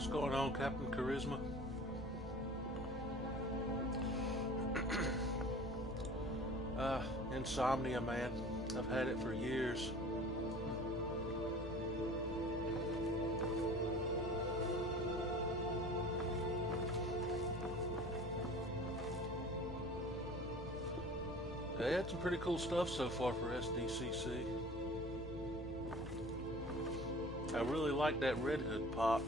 What's going on, Captain Charisma? Insomnia, man. I've had it for years. They had some pretty cool stuff so far for SDCC. I really like that Red Hood pop.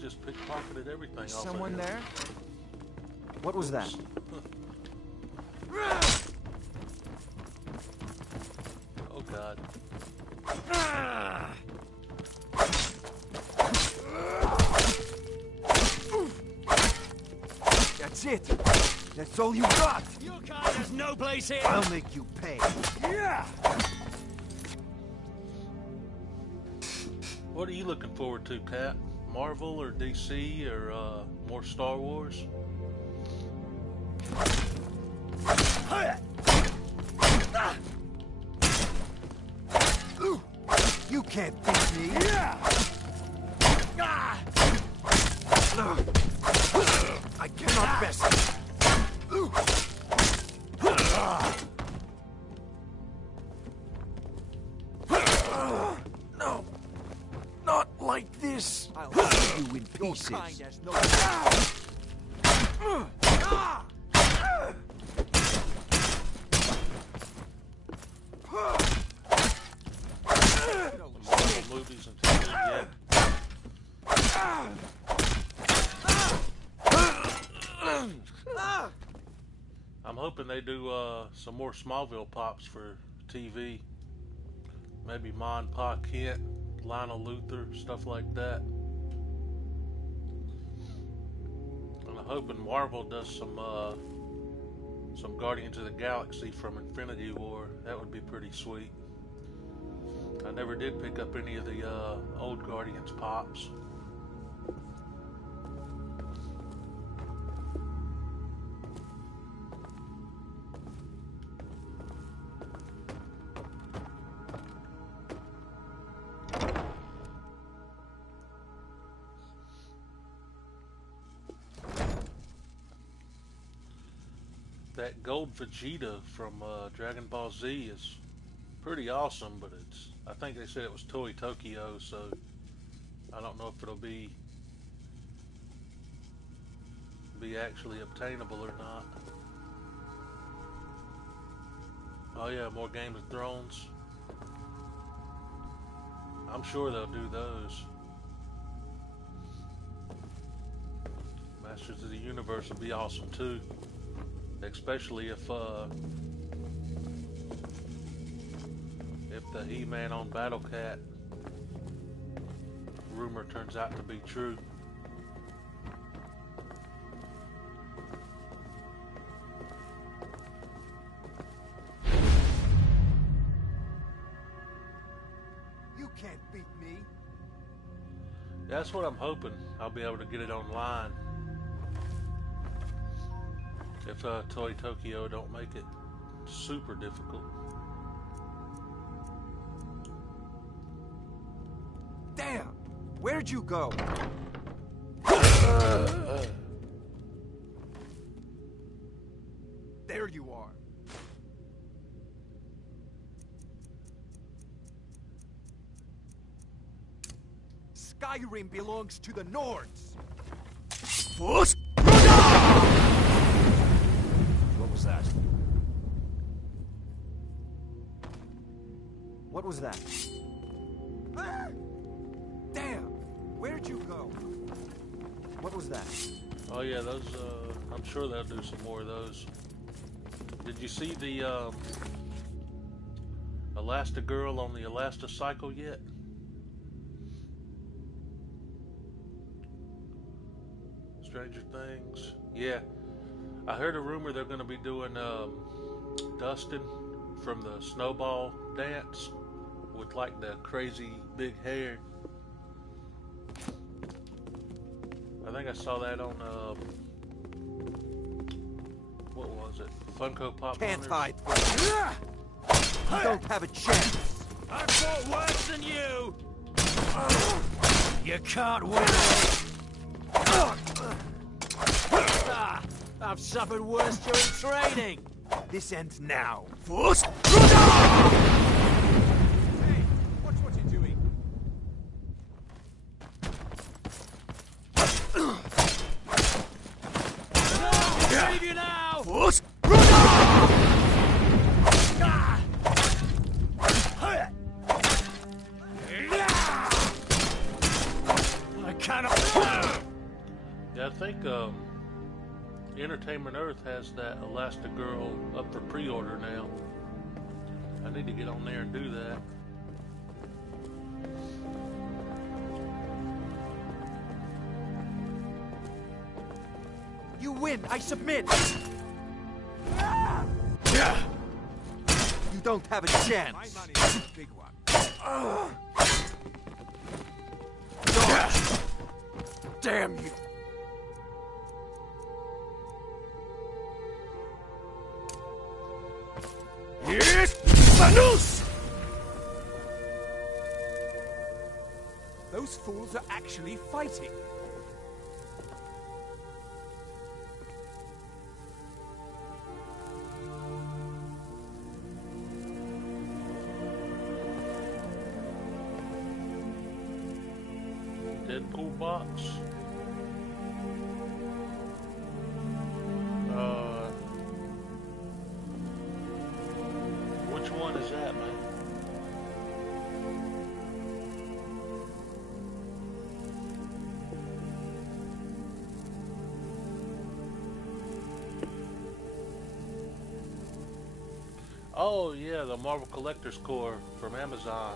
Just pickpocketed everything off Someone of here. there? What was that? Oh God. That's it. That's all you got. Your kind has no place here. I'll make you pay. Yeah. What are you looking forward to, Cap? Marvel or DC or more Star Wars? You can't beat me. Yeah. I cannot best. No. Not like this. I'll cut you in pieces. Your kind has no Marvel movies and TV, yeah. I'm hoping they do some more Smallville pops for TV. Maybe Ma and Pa Kent, Lionel Luthor, stuff like that. And I'm hoping Marvel does some Guardians of the Galaxy from Infinity War. That would be pretty sweet. I never did pick up any of the old Guardians pops. That gold Vegeta from Dragon Ball Z is pretty awesome, but I think they said it was Toy Tokyo, so I don't know if it'll be actually obtainable or not. Oh yeah, more Game of Thrones. I'm sure they'll do those. Masters of the Universe would be awesome too. Especially if the He-Man on Battle Cat rumor turns out to be true. You can't beat me. That's what I'm hoping. I'll be able to get it online. If Toy Tokyo don't make it super difficult. Damn! Where'd you go? There you are. Skyrim belongs to the Nords. What was that? What was that? Ah! Damn! Where'd you go? What was that? Oh yeah, those, I'm sure they'll do some more of those. Did you see the, Elastigirl on the Elasticycle yet? Stranger Things? Yeah. I heard a rumor they're gonna be doing, Dustin from the Snowball dance with like the crazy big hair. I think I saw that on what was it? Funko Pop. Can't Runners? hide from you. You don't have a chance. I fought worse than you! You can't win! Ah, I've suffered worse during training! This ends now. Hey, Watch what you're doing. Save you now! I cannot. Yeah, I think Entertainment Earth has that Elastigirl up for pre-order now. I need to get on there and do that. You win. I submit. You don't have a chance. My money is a big one. Damn you. Those fools are actually fighting. Deadpool box. Which one is that, man? Oh yeah, the Marvel Collector's Core from Amazon.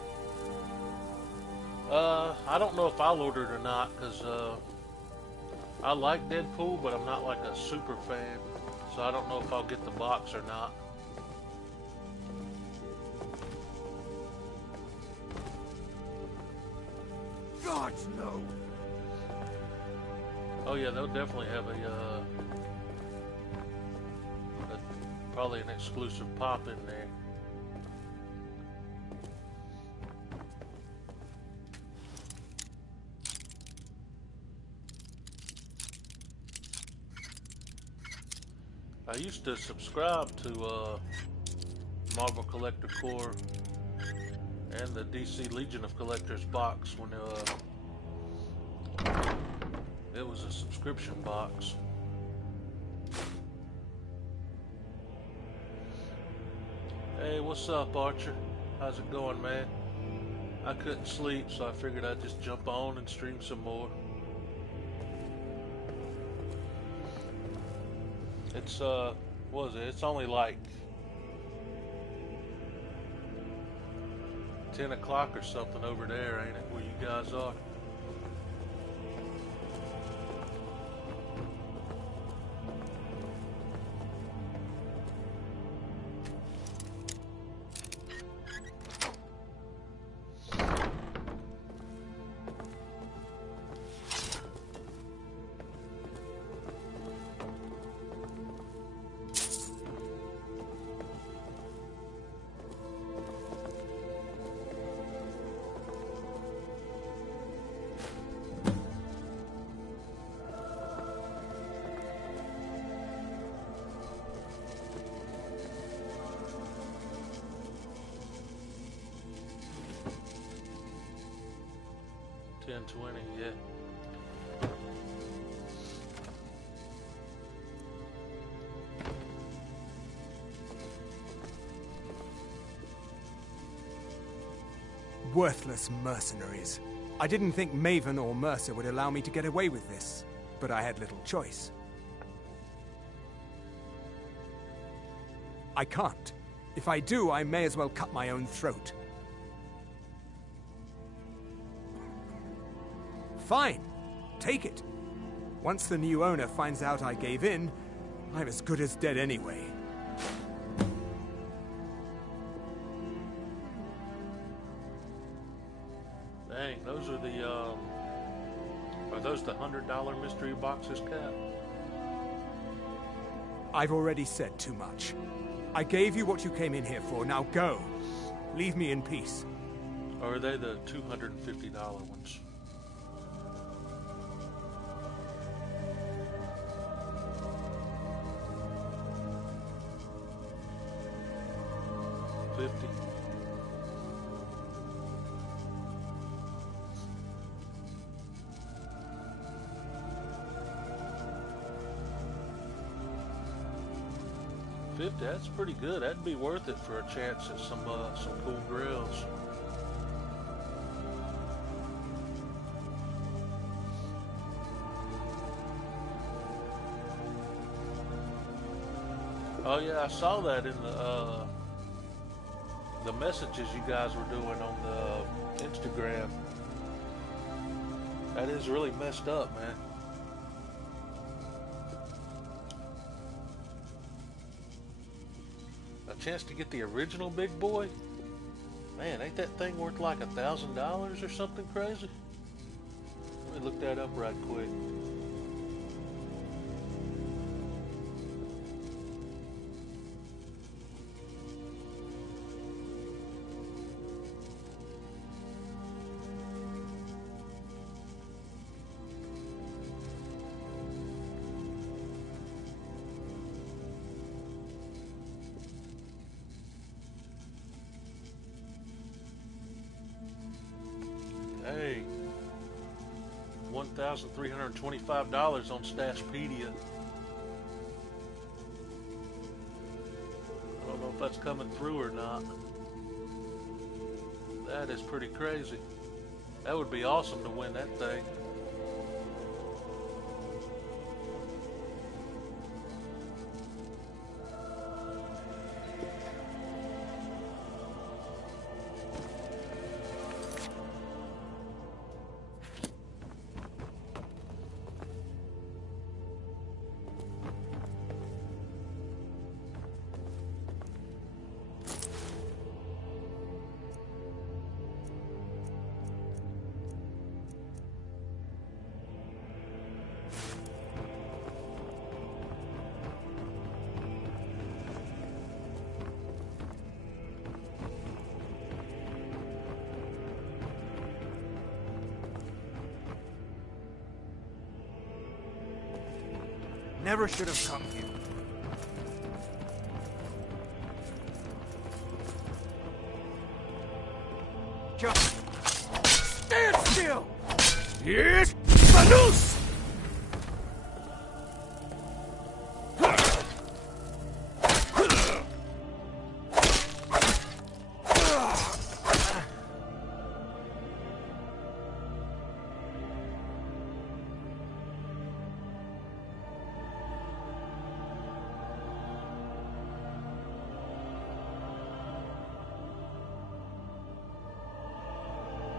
I don't know if I'll order it or not, because I like Deadpool, but I'm not like a super fan, so I don't know if I'll get the box or not. God, no. Oh yeah, they'll definitely have probably an exclusive pop in there. I used to subscribe to Marvel Collector Core and the DC Legion of Collectors box when it was a subscription box. Hey, what's up, Archer? How's it going, man? I couldn't sleep, so I figured I'd just jump on and stream some more. It's, what was it? It's only like 10 o'clock or something over there, ain't it, where you guys are? 10-20, yeah. Worthless mercenaries. I didn't think Maven or Mercer would allow me to get away with this, but I had little choice. I can't. If I do, I may as well cut my own throat. Fine. Take it. Once the new owner finds out I gave in, I'm as good as dead anyway. Dang, those are those the $100 mystery boxes, Cap? I've already said too much. I gave you what you came in here for, now go. Leave me in peace. Or are they the $250 ones? $50. $50, that's pretty good. That'd be worth it for a chance at some cool grills. Oh yeah, I saw that in the messages you guys were doing on the Instagram. That is really messed up, man. A chance to get the original big boy? Man, ain't that thing worth like $1,000 or something crazy? Let me look that up right quick. Hey, $1,325 on Stashpedia. I don't know if that's coming through or not. That is pretty crazy. That would be awesome to win that thing. Never should have come here. Just stand still! Yes, Manus!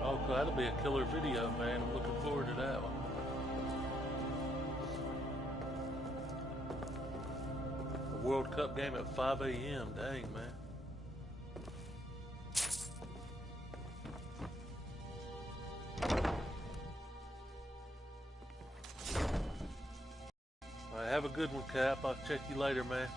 Oh, that'll be a killer video, man. I'm looking forward to that one. A World Cup game at 5 a.m. Dang, man. All right, have a good one, Cap. I'll check you later, man.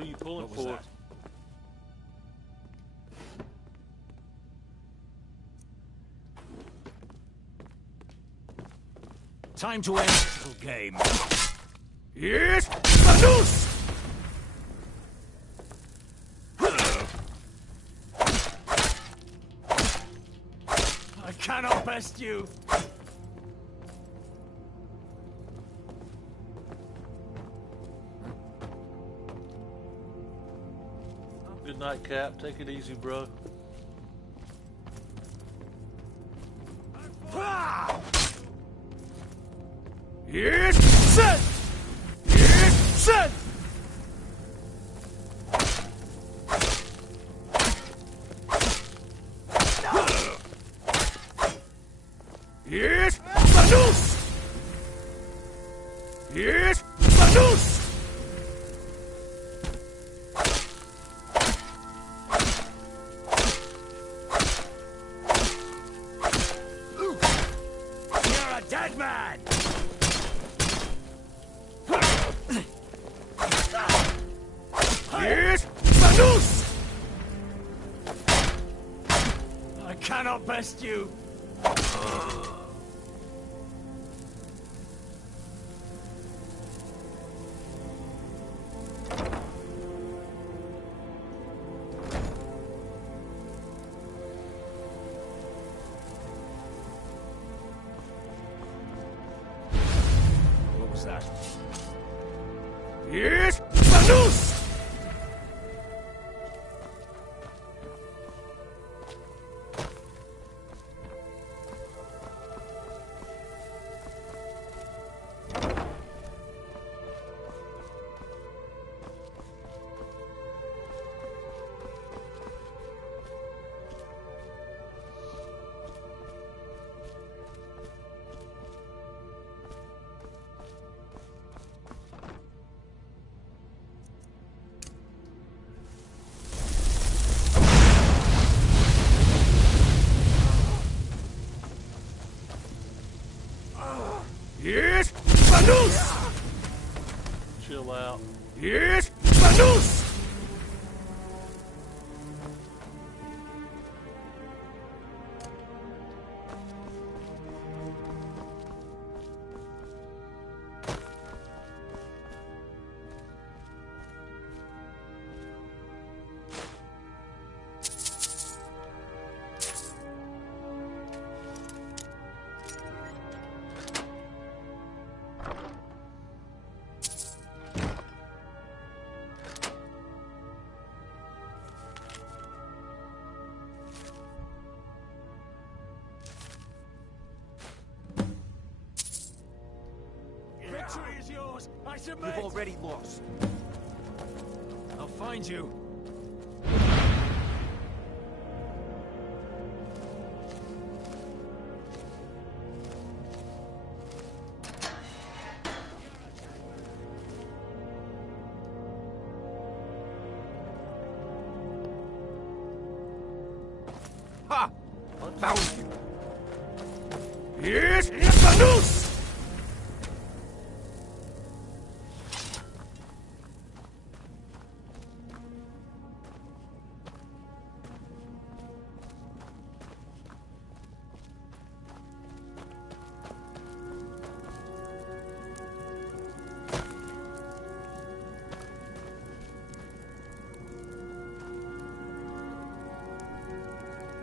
Who you pulling What was for? that? Time to end this little game. Yes! Noose! I cannot best you. Good night, Cap. Take it easy, bro. Yes, set! Yes, set! Yes, Noose! Yes, Noose! You're a dead man! Yes, Noose! I cannot best you. What was that? Yes, Noose! Yes, Noose! Chill out. Yes, Noose! Victory is yours. I submit. You've already lost. I'll find you. Ha! Found you. Yes, Noose!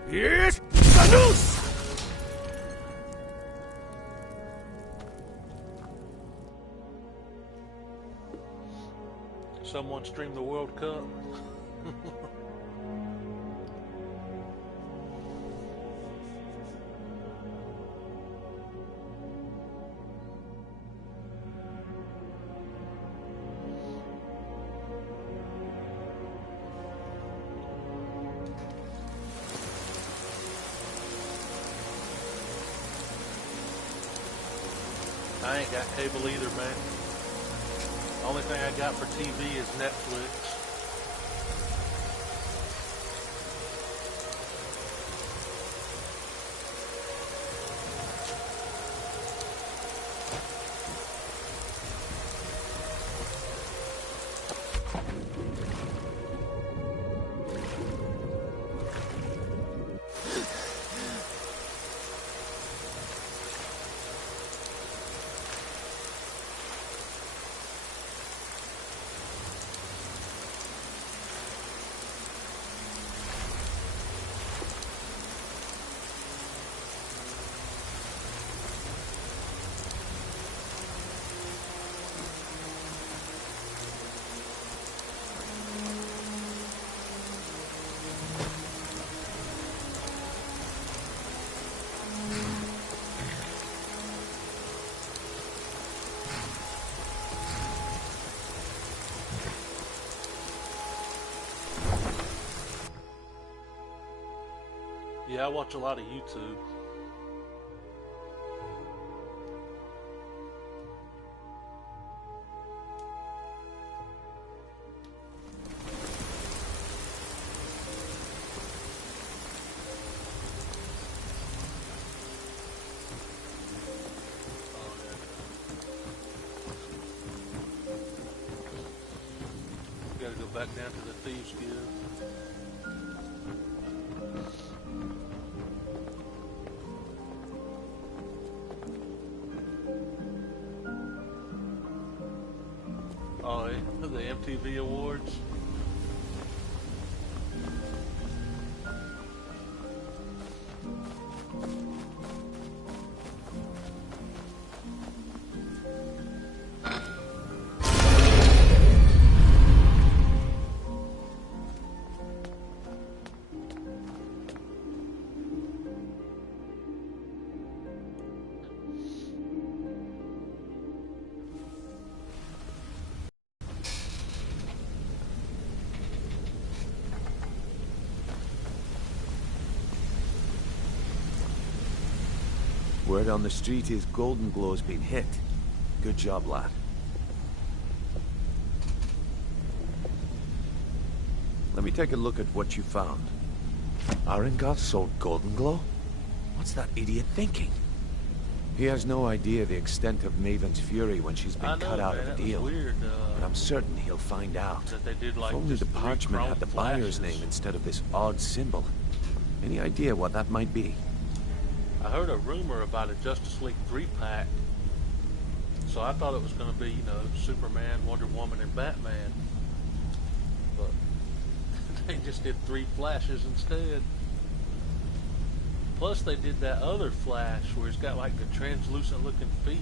Yes, Noose! Someone stream the World Cup. I ain't got cable either, man. Only thing I got for TV is Netflix. Yeah, I watch a lot of YouTube. Gotta go back down to the Thieves Guild. Oh, yeah, the MTV Awards. Word on the street is Golden Glow's been hit. Good job, lad. Let me take a look at what you found. Arengoth sold Golden Glow? What's that idiot thinking? He has no idea the extent of Maven's fury when she's been cut out of the deal. Weird, but I'm certain he'll find out. that they did like If only just the 3 parchment chrome had the flashes. buyer's name instead of this odd symbol. Any idea what that might be? I heard a rumor about a Justice League 3-pack, so I thought it was going to be, you know, Superman, Wonder Woman, and Batman. But they just did 3 flashes instead. Plus, they did that other Flash where he's got like the translucent-looking feet.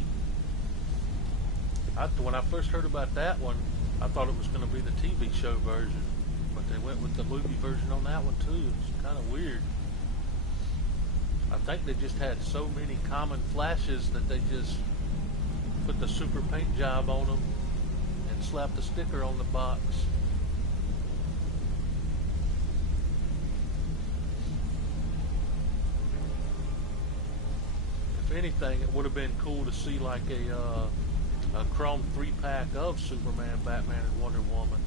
When I first heard about that one, I thought it was going to be the TV show version, but they went with the movie version on that one too. It's kind of weird. I think they just had so many common flashes that they just put the super paint job on them and slapped a sticker on the box. If anything, it would have been cool to see like a chrome 3-pack of Superman, Batman, and Wonder Woman.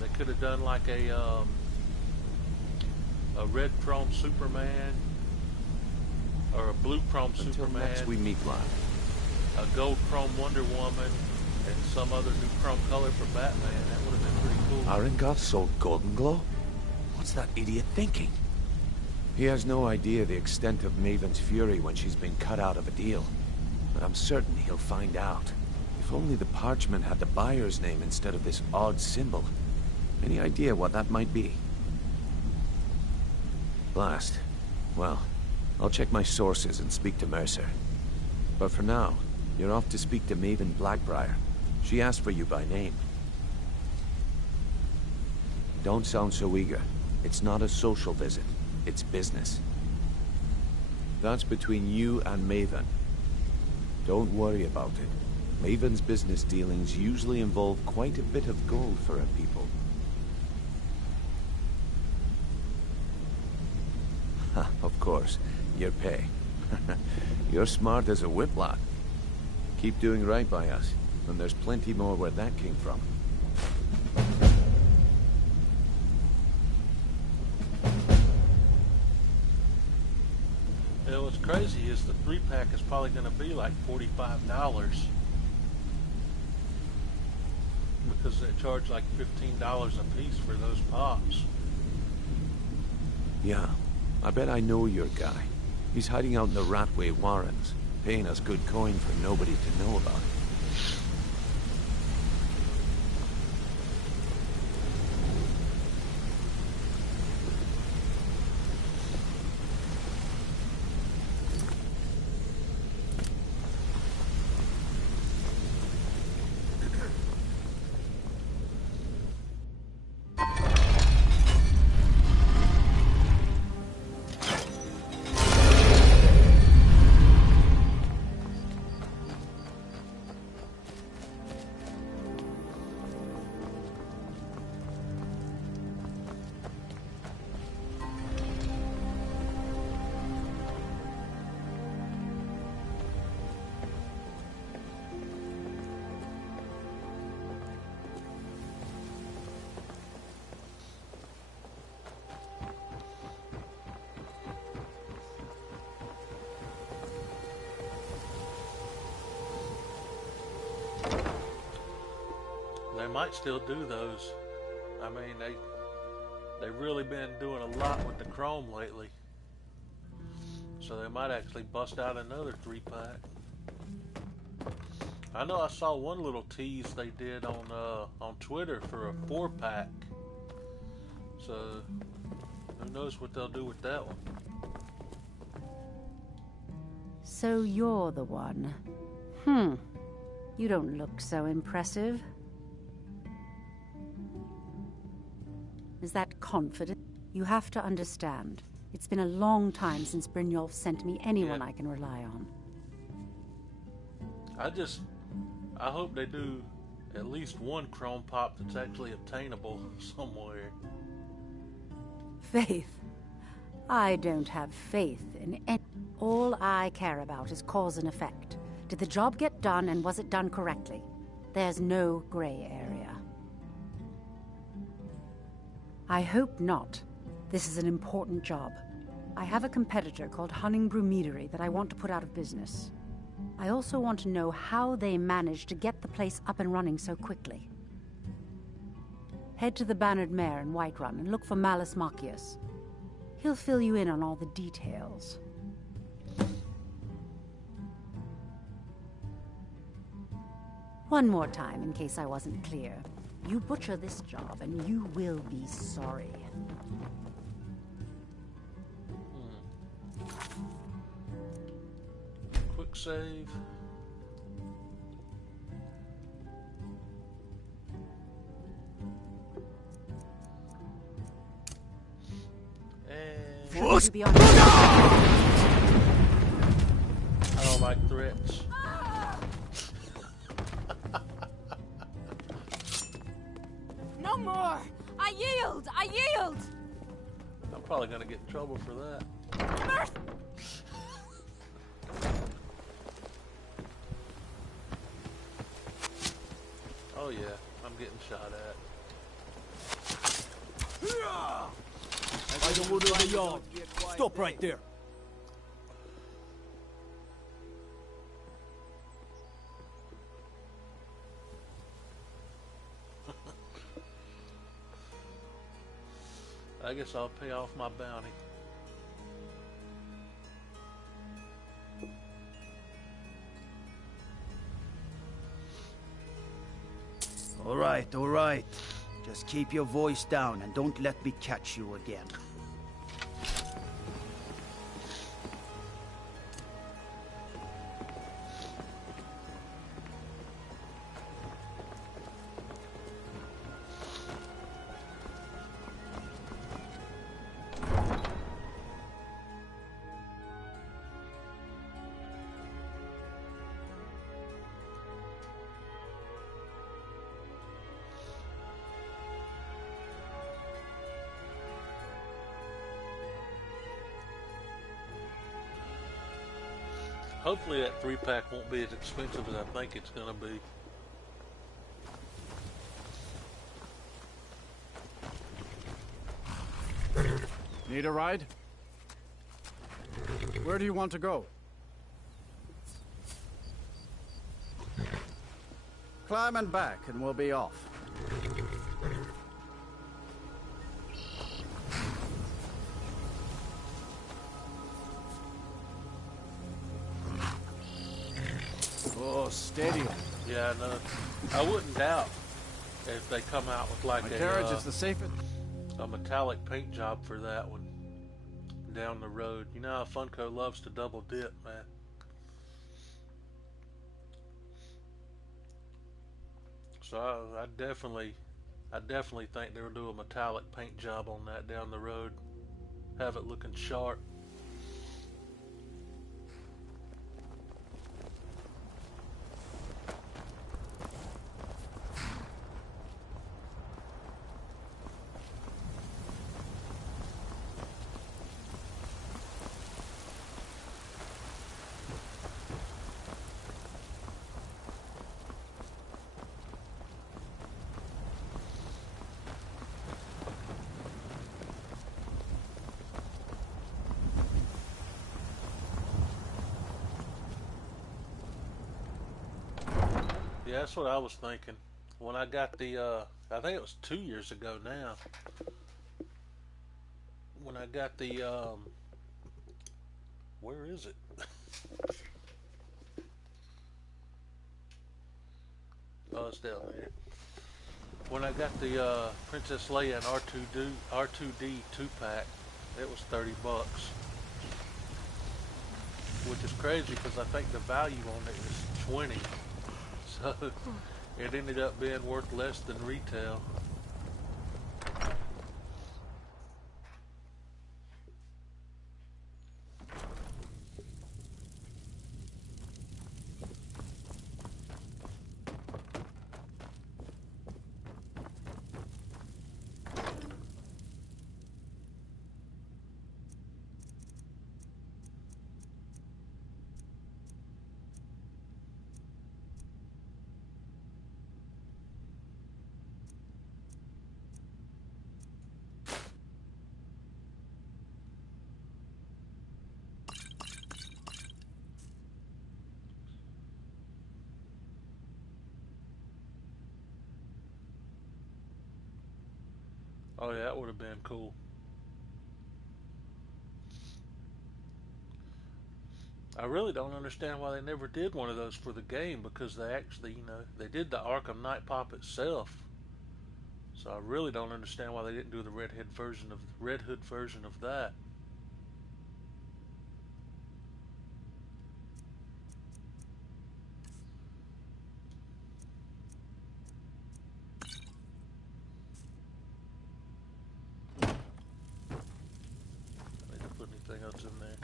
They could have done like a red chrome Superman, or a blue chrome Until Superman, next we meet, lad. a gold chrome Wonder Woman, and some other new chrome color for Batman. That would have been pretty cool. Arengoth sold Golden Glow? What's that idiot thinking? He has no idea the extent of Maven's fury when she's been cut out of a deal. But I'm certain he'll find out. If only the parchment had the buyer's name instead of this odd symbol. Any idea what that might be? Blast. Well, I'll check my sources and speak to Mercer. But for now, you're off to speak to Maven Blackbriar. She asked for you by name. Don't sound so eager. It's not a social visit. It's business. That's between you and Maven. Don't worry about it. Maven's business dealings usually involve quite a bit of gold for her people. Ha, of course. Your pay. You're smart as a whip, lad. Keep doing right by us, and there's plenty more where that came from. You know, what's crazy is the 3-pack is probably going to be like $45 because they charge like $15 a piece for those pops. Yeah, I bet I know your guy. He's hiding out in the Ratway Warrens, paying us good coin for nobody to know about it. they might still do those. I mean, they've really been doing a lot with the chrome lately. So they might actually bust out another 3-pack. I know I saw one little tease they did on Twitter for a 4-pack. So who knows what they'll do with that one. So you're the one. You don't look so impressive. Is that confident? You have to understand. It's been a long time since Brynjolf sent me anyone I can rely on. I hope they do at least one chrome pop that's actually obtainable somewhere. Faith? I don't have faith in any... All I care about is cause and effect. Did the job get done, and was it done correctly? There's no gray area. I hope not. This is an important job. I have a competitor called Hunningbrew Meadery that I want to put out of business. I also want to know how they managed to get the place up and running so quickly. Head to the Bannered Mare in Whiterun and look for Malus Machius. He'll fill you in on all the details. One more time, in case I wasn't clear. You butcher this job, and you will be sorry. Quick save. And You be honest. I don't like threats. No more! I yield! I yield! I'm probably gonna get in trouble for that. Oh yeah, I'm getting shot at. I don't want to the yard. Stop right there. I guess I'll pay off my bounty. All right. Just keep your voice down and don't let me catch you again. Hopefully that 3-pack won't be as expensive as I think it's gonna be. Need a ride? Where do you want to go? Climb and back and we'll be off. Oh, steady. Yeah, no, I wouldn't doubt if they come out with like My carriage is a the safest. metallic paint job for that one down the road. You know how Funko loves to double dip, man. So I definitely think they'll do a metallic paint job on that down the road. Have it looking sharp. Yeah, that's what I was thinking. when I got the, I think it was 2 years ago now, when I got the, where is it? Oh, it's down there. When I got the Princess Leia and R2D 2-pack, it was $30, which is crazy because I think the value on it is 20. So it ended up being worth less than retail. Oh yeah, that would have been cool. I really don't understand why they never did one of those for the game, because they actually, they did the Arkham Knight Pop itself. So I really don't understand why they didn't do the Red Hood version of that. I need to put anything else in there.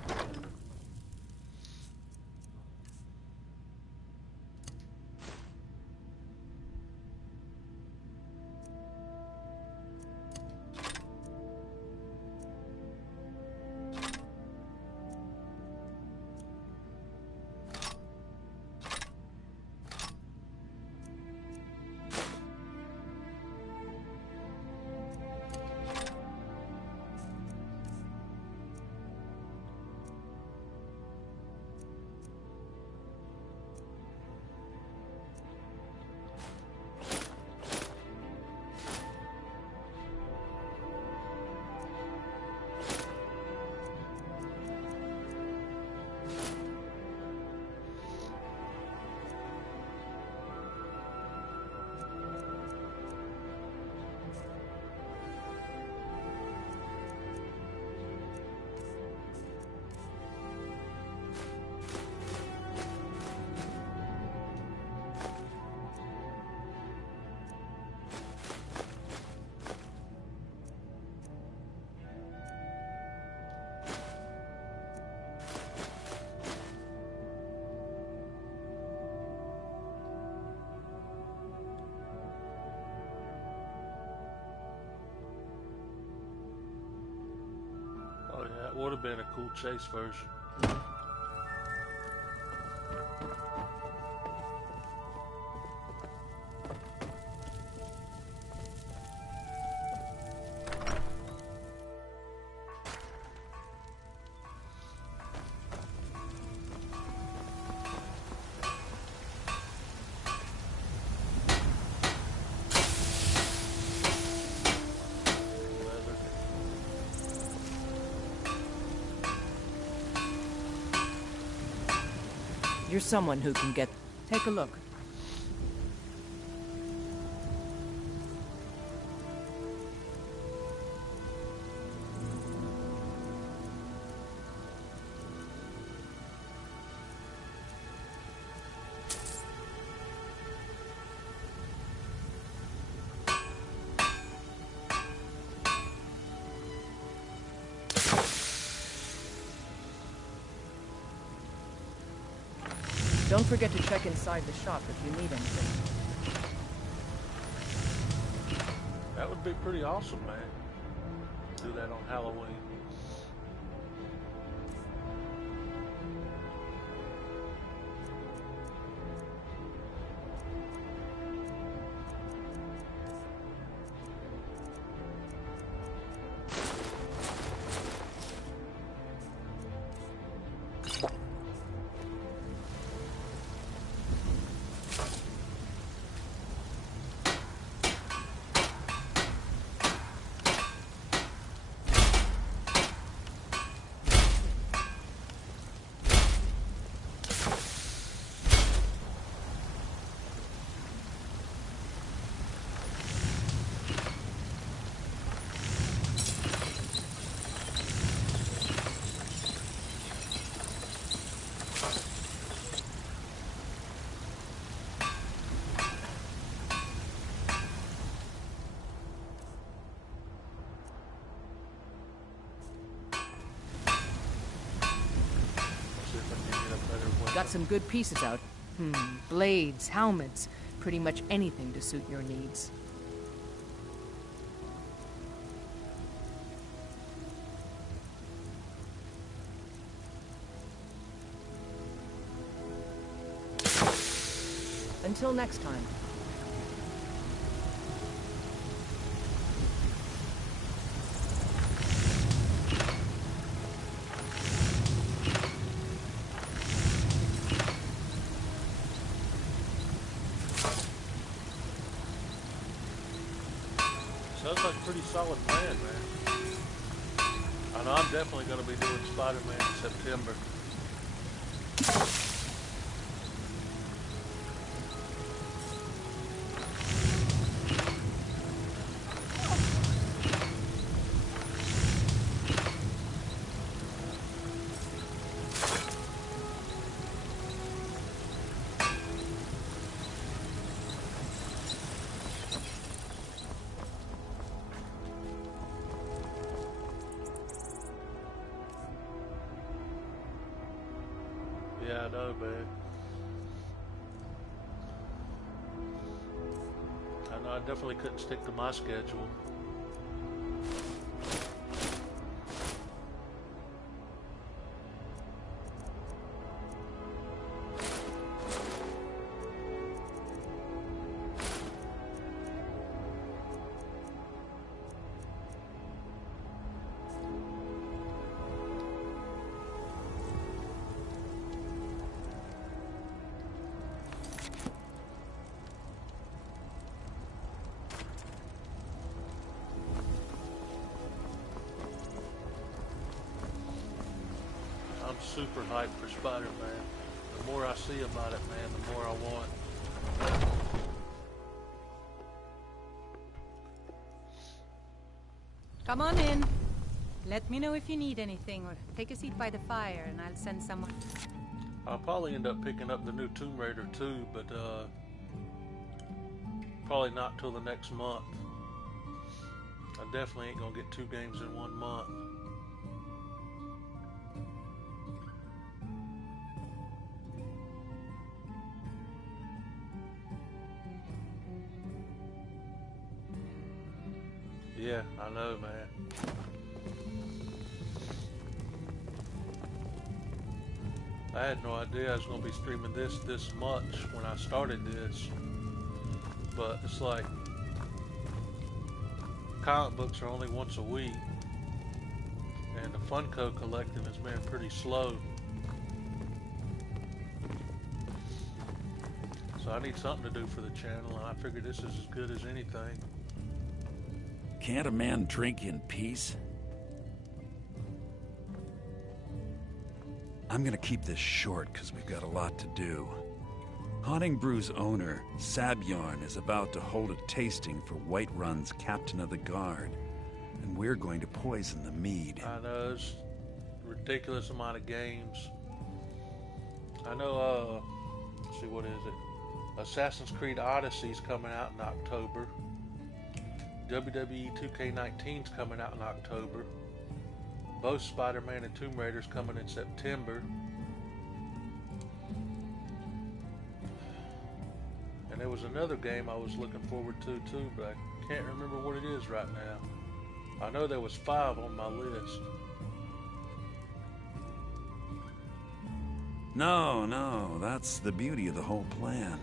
Oh yeah, it would have been a cool chase version. You're someone who can get... Take a look. Don't forget to check inside the shop if you need anything. That would be pretty awesome, man. Do that on Halloween. Got some good pieces out. Blades, helmets, pretty much anything to suit your needs. Until next time. Sounds like a pretty solid plan, man. I know I'm definitely going to be doing Spider-Man in September. Yeah, I know, man. I know I definitely couldn't stick to my schedule. I'm super hyped for Spider-Man. The more I see about it, man, the more I want. Come on in. Let me know if you need anything, or take a seat by the fire and I'll send someone. I'll probably end up picking up the new Tomb Raider too, but probably not till the next month. I definitely ain't gonna get 2 games in 1 month. Yeah, I know, man. I had no idea I was going to be streaming this much when I started this. But it's like, comic books are only once a week. And the Funko collecting has been pretty slow. So I need something to do for the channel, and I figured this is as good as anything. Can't a man drink in peace? I'm gonna keep this short because we've got a lot to do. Haunting Brew's owner, Sabjorn, is about to hold a tasting for Whiterun's Captain of the Guard, and we're going to poison the mead. I know, it's a ridiculous amount of games. I know, let's see, what is it? Assassin's Creed Odyssey's coming out in October. WWE 2K19's coming out in October. Both Spider-Man and Tomb Raider's coming in September. And there was another game I was looking forward to too, but I can't remember what it is right now. I know there was 5 on my list. No, that's the beauty of the whole plan.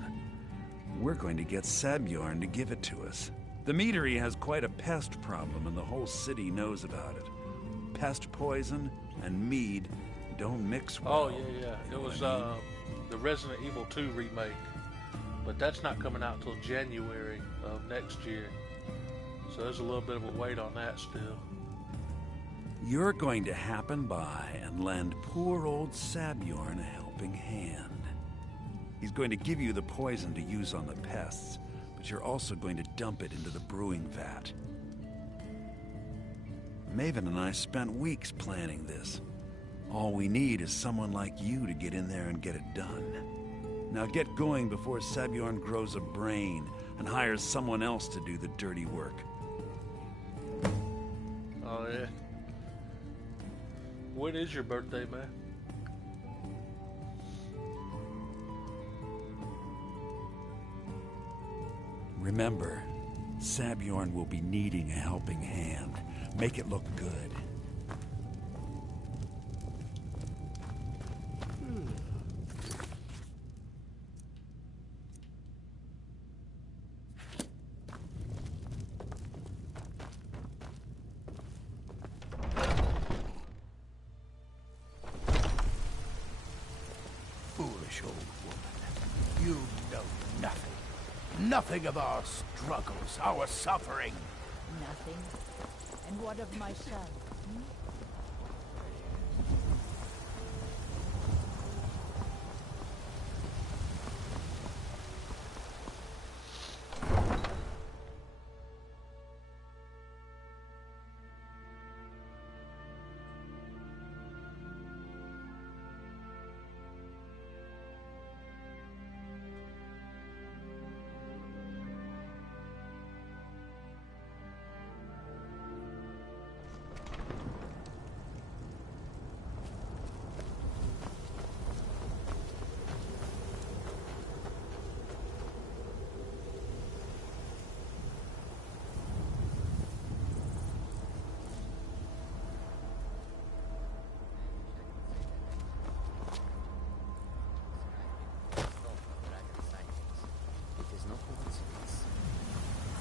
We're going to get Sabjorn to give it to us. The meadery has quite a pest problem, and the whole city knows about it. Pest poison and mead don't mix well. Oh, yeah. It was the Resident Evil 2 remake. But that's not coming out till January of next year. So there's a little bit of a wait on that still. You're going to happen by and lend poor old Sabjorn a helping hand. He's going to give you the poison to use on the pests, but you're also going to dump it into the brewing vat. Maven and I spent weeks planning this. All we need is someone like you to get in there and get it done. Now get going before Sabjorn grows a brain and hires someone else to do the dirty work. Oh, yeah. When is your birthday, man? Remember, Sabjorn will be needing a helping hand. Make it look good. Foolish old woman. You know nothing. Nothing of our struggles, our suffering. Nothing. And what of my son?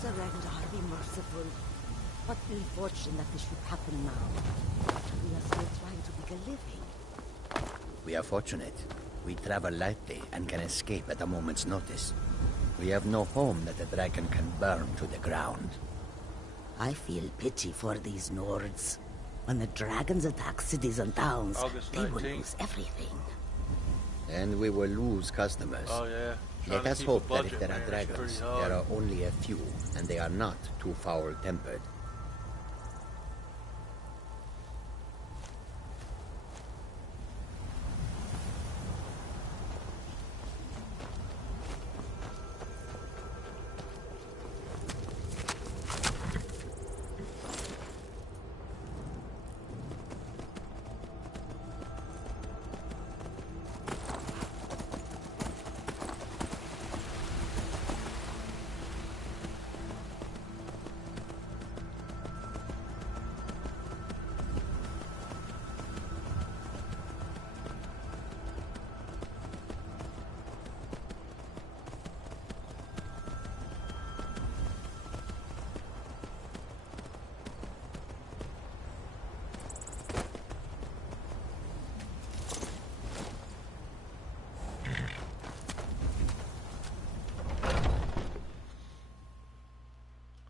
Surrender, be merciful. What ill fortune that this should happen now. We are still trying to make a living. We are fortunate. We travel lightly and can escape at a moment's notice. We have no home that the dragon can burn to the ground. I feel pity for these Nords. When the dragons attack cities and towns, they will lose everything. And we will lose customers. Oh, yeah. Let us hope that if there are dragons, there are only a few, and they are not too foul-tempered.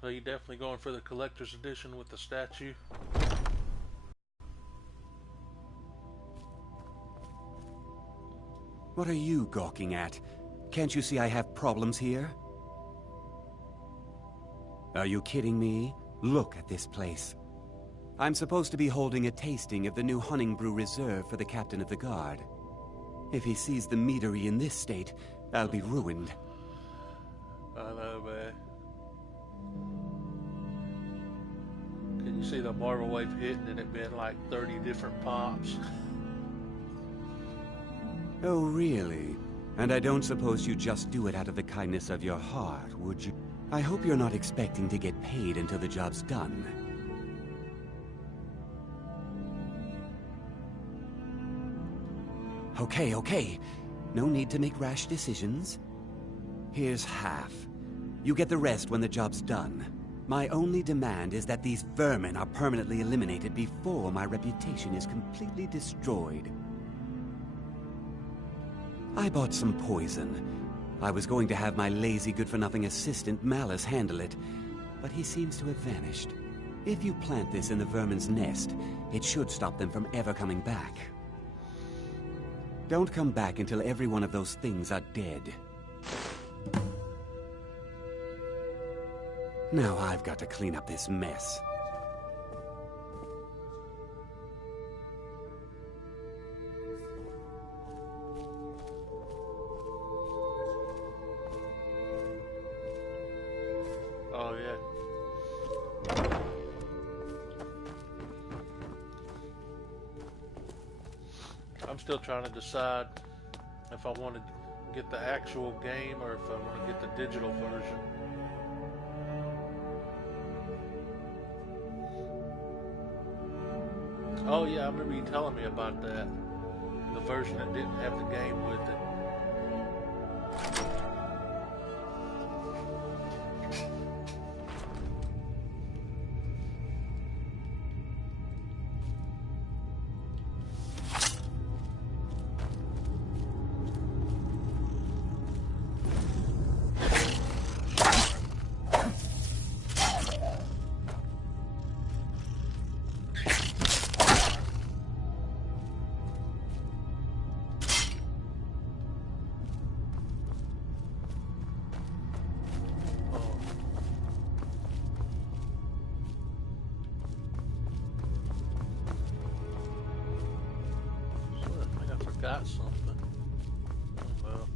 So you definitely going for the collector's edition with the statue? What are you gawking at? Can't you see I have problems here? Are you kidding me? Look at this place. I'm supposed to be holding a tasting of the new Hunning Brew Reserve for the captain of the guard. If he sees the meadery in this state, I'll be ruined. I know, man. Can you see the marble wave hitting and it being like 30 different pops? Oh, really? And I don't suppose you just do it out of the kindness of your heart, would you? I hope you're not expecting to get paid until the job's done. Okay. No need to make rash decisions. Here's half. You get the rest when the job's done. My only demand is that these vermin are permanently eliminated before my reputation is completely destroyed. I bought some poison. I was going to have my lazy good-for-nothing assistant Malice handle it, but he seems to have vanished. If you plant this in the vermin's nest, it should stop them from ever coming back. Don't come back until every one of those things are dead. Now I've got to clean up this mess. Oh, yeah. I'm still trying to decide if I want to get the actual game or if I want to get the digital version. Oh yeah, I remember you telling me about that. The version that didn't have the game with it. Got something. Well.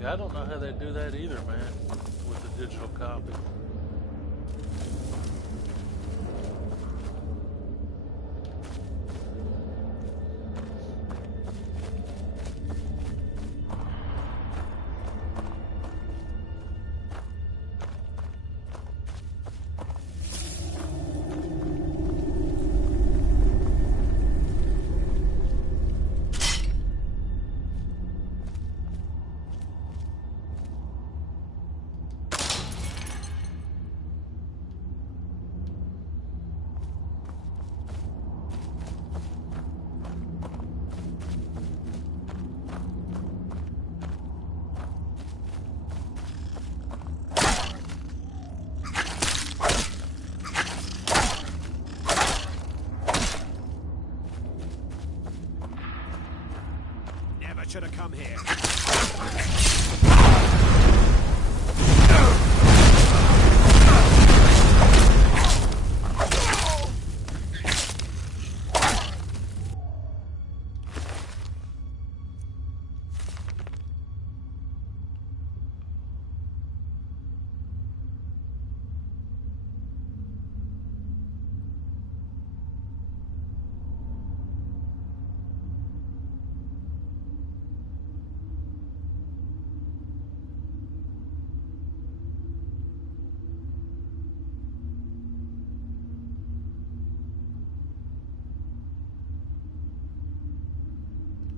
I don't know how they do that either, man, with the digital copy. Should have come here.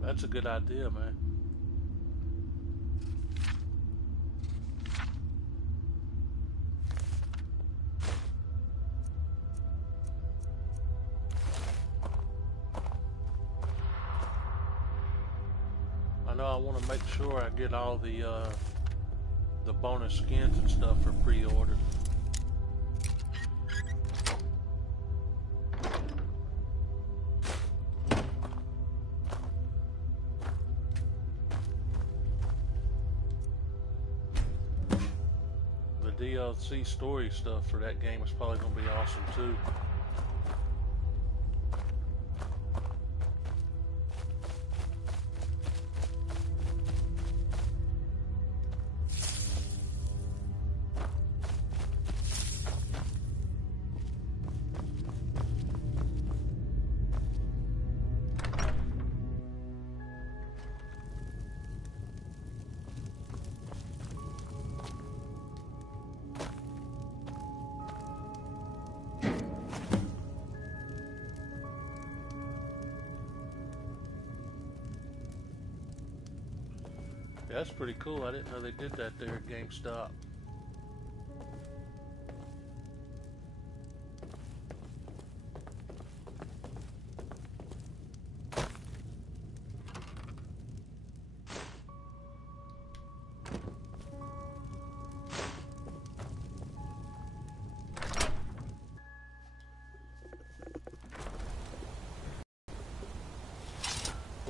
That's a good idea, man. I know I want to make sure I get all the bonus skins and stuff for pre-order. DLC story stuff for that game is probably going to be awesome too. Yeah, that's pretty cool. I didn't know they did that there at GameStop.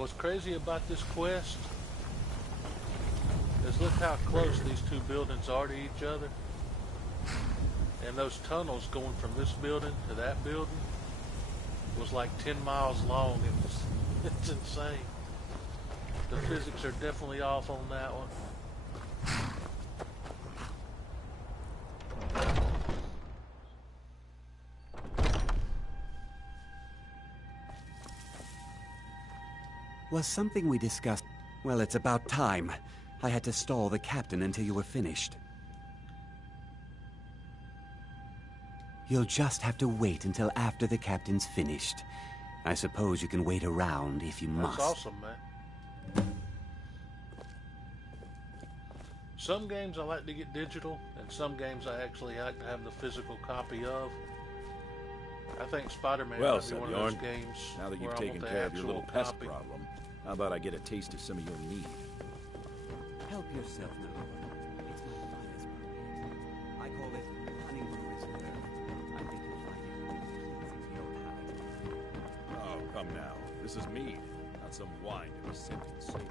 What's crazy about this quest is look how close these two buildings are to each other. And those tunnels going from this building to that building was like 10 miles long. It's insane. The physics are definitely off on that one. Was something we discussed... Well, it's about time. I had to stall the captain until you were finished. You'll just have to wait until after the captain's finished. I suppose you can wait around if you must. That's awesome, man. Some games I like to get digital, and some games I actually like to have the physical copy of. I think Spider-Man might be one of those games now that you've where I taken want the care of your little actual pest copy. problem, how about I get a taste of some of your meat? Help yourself, now. It's my finest brew yet. I call it honeymoon reserve. I think you'll find it pleasing to your palate. Oh, come now. This is mead, not some wine to be sipped in soup.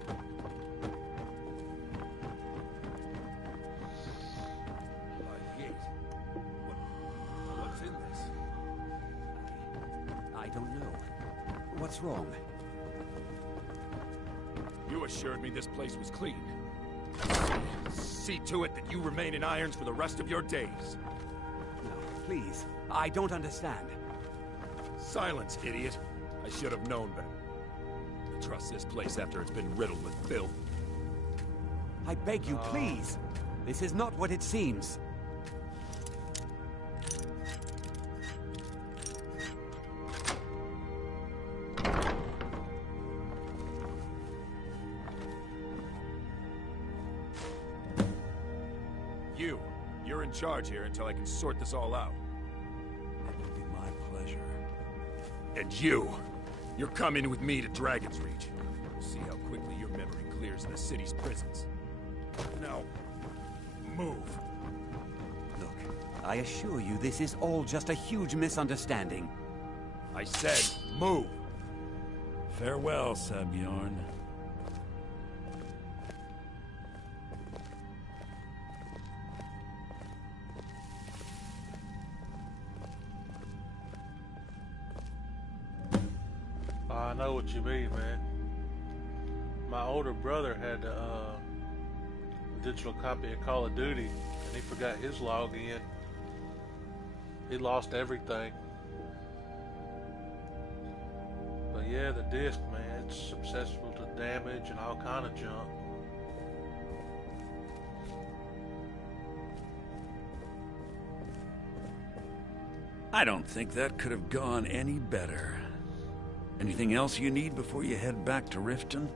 What's in this? I don't know. What's wrong? You assured me this place was clean. See to it that you remain in irons for the rest of your days. No, please. I don't understand. Silence, idiot. I should have known better. To trust this place after it's been riddled with filth. I beg you, please. This is not what it seems. You're in charge here until I can sort this all out. That would be my pleasure. And you're coming with me to Dragon's Reach. We'll see how quickly your memory clears in the city's prisons. Now, move. Look, I assure you this is all just a huge misunderstanding. I said, move. Farewell, Sabjorn. I know what you mean, man. My older brother had a digital copy of Call of Duty, and he forgot his login. He lost everything. But yeah, the disc, man, it's susceptible to damage and all kind of junk. I don't think that could have gone any better. Anything else you need before you head back to Riften?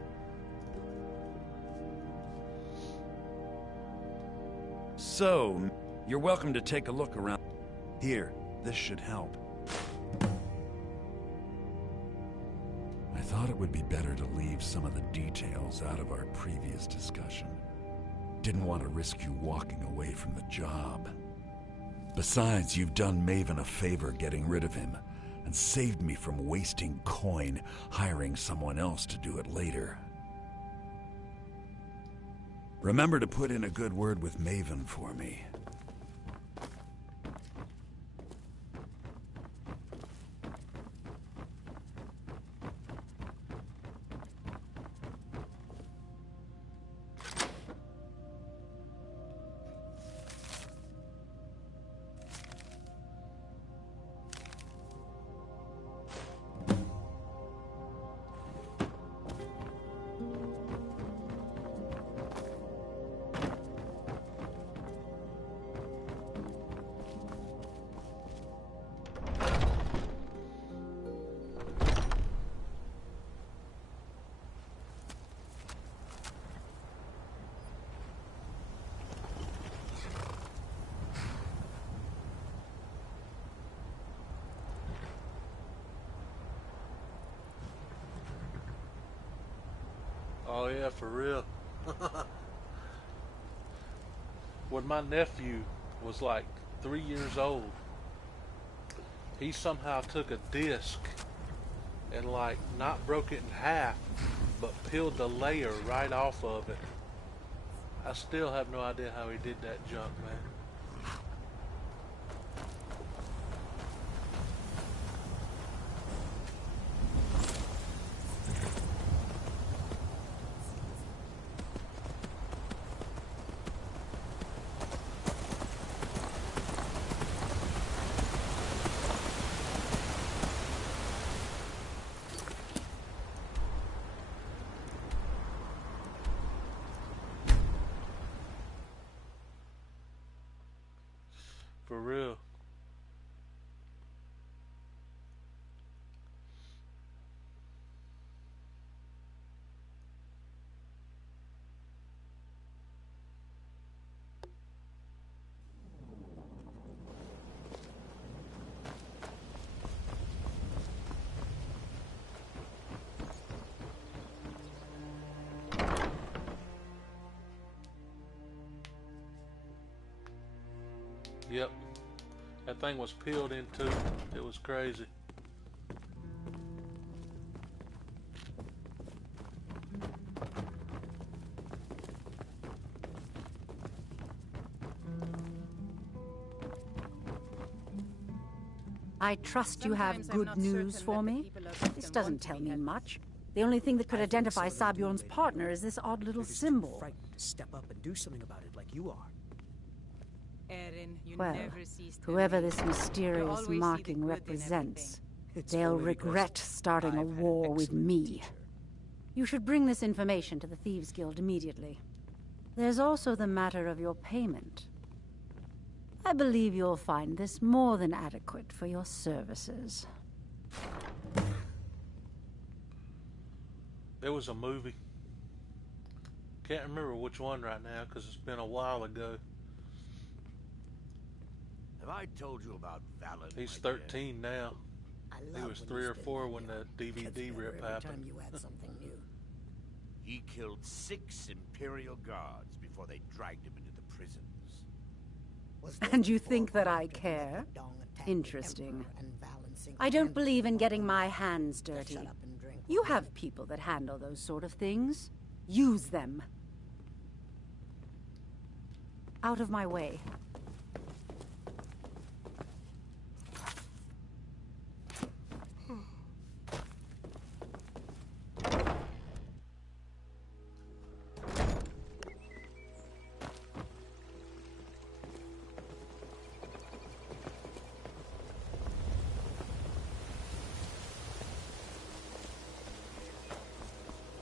So, you're welcome to take a look around. Here, this should help. I thought it would be better to leave some of the details out of our previous discussion. Didn't want to risk you walking away from the job. Besides, you've done Maven a favor getting rid of him, and saved me from wasting coin hiring someone else to do it later. Remember to put in a good word with Maven for me. Oh yeah, for real. When my nephew was like 3 years old, he somehow took a disc and like not broke it in half, but peeled the layer right off of it. I still have no idea how he did that junk, man. For real. Yep. That thing was peeled in two. It was crazy. I trust you have good news for me. This doesn't tell me much. The only thing that could identify Sabjorn's partner is this odd little symbol. Frightened to step up and do something about it like you are. Well, whoever this mysterious marking represents, they'll regret starting a war with me. You should bring this information to the Thieves Guild immediately. There's also the matter of your payment. I believe you'll find this more than adequate for your services. There was a movie. Can't remember which one right now because it's been a while ago. Have I told you about Valen? He's 13 now. He was 3 or 4 when the DVD rip happened. He killed 6 Imperial guards before they dragged him into the prisons. And you think that I care? Interesting. I don't believe in getting my hands dirty. You have people that handle those sort of things. Use them. Out of my way.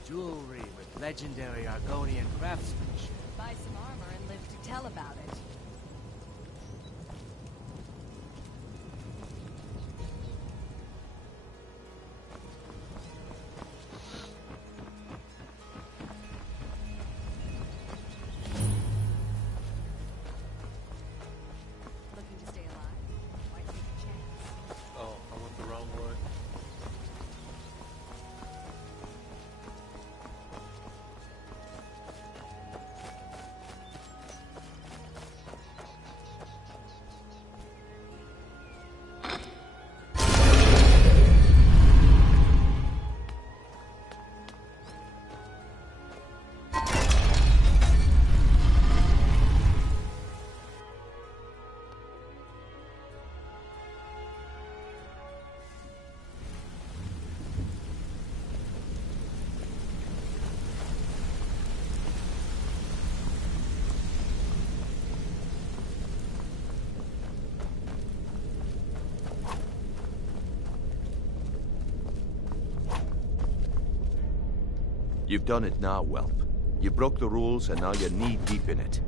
Jewelry with legendary Argonian craftsmanship. Buy some armor and live to tell about it. Looking to stay alive? Why take a chance? Oh, I went the wrong way. You've done it now, whelp. You broke the rules and now you're knee-deep in it.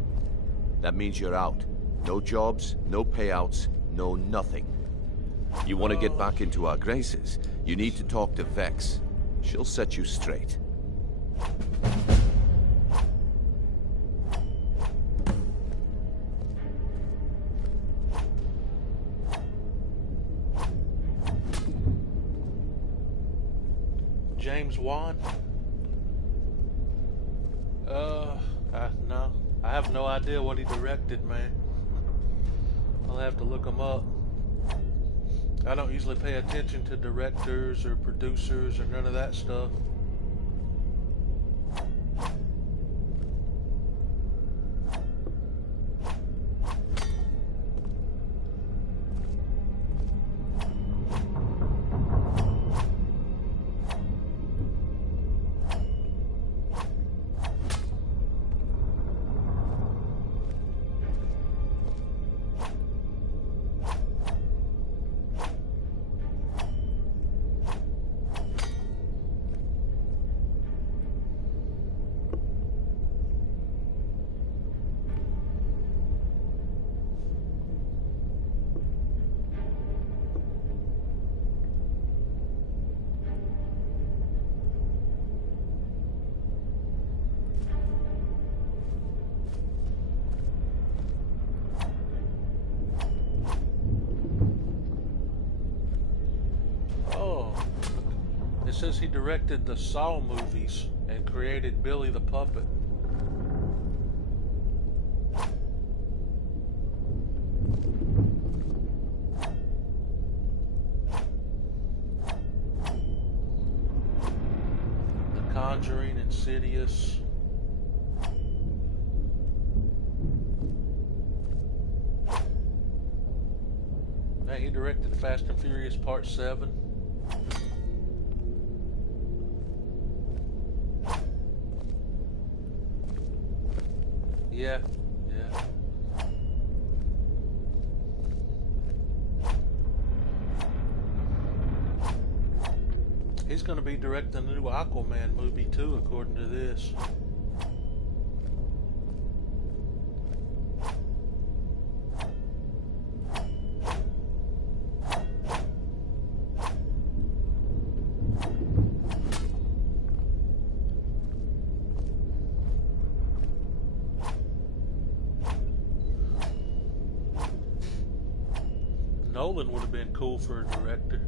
That means you're out. No jobs, no payouts, no nothing. You want to get back into our graces, you need to talk to Vex. She'll set you straight. James Wan? No. I have no idea what he directed, man. I'll have to look him up. I don't usually pay attention to directors or producers or none of that stuff. It says he directed the Saw movies and created Billy the Puppet. The Conjuring, Insidious. Now he directed Fast and Furious Part 7. Yeah. He's going to be directing the new Aquaman movie too, according to this. Nolan would have been cool for a director.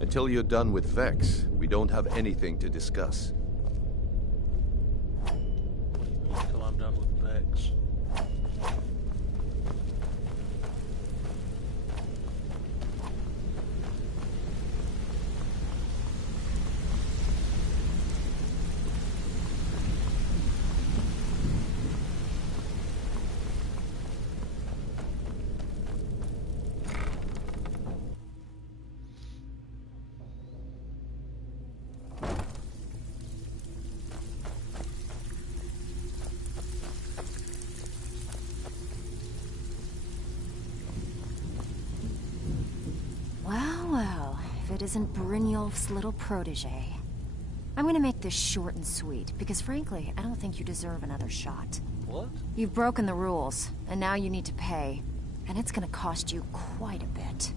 Until you're done with Vex, we don't have anything to discuss. Until I'm done with Vex. It isn't Brynjolf's little protege. I'm gonna make this short and sweet, because frankly, I don't think you deserve another shot. What? You've broken the rules, and now you need to pay. And it's gonna cost you quite a bit.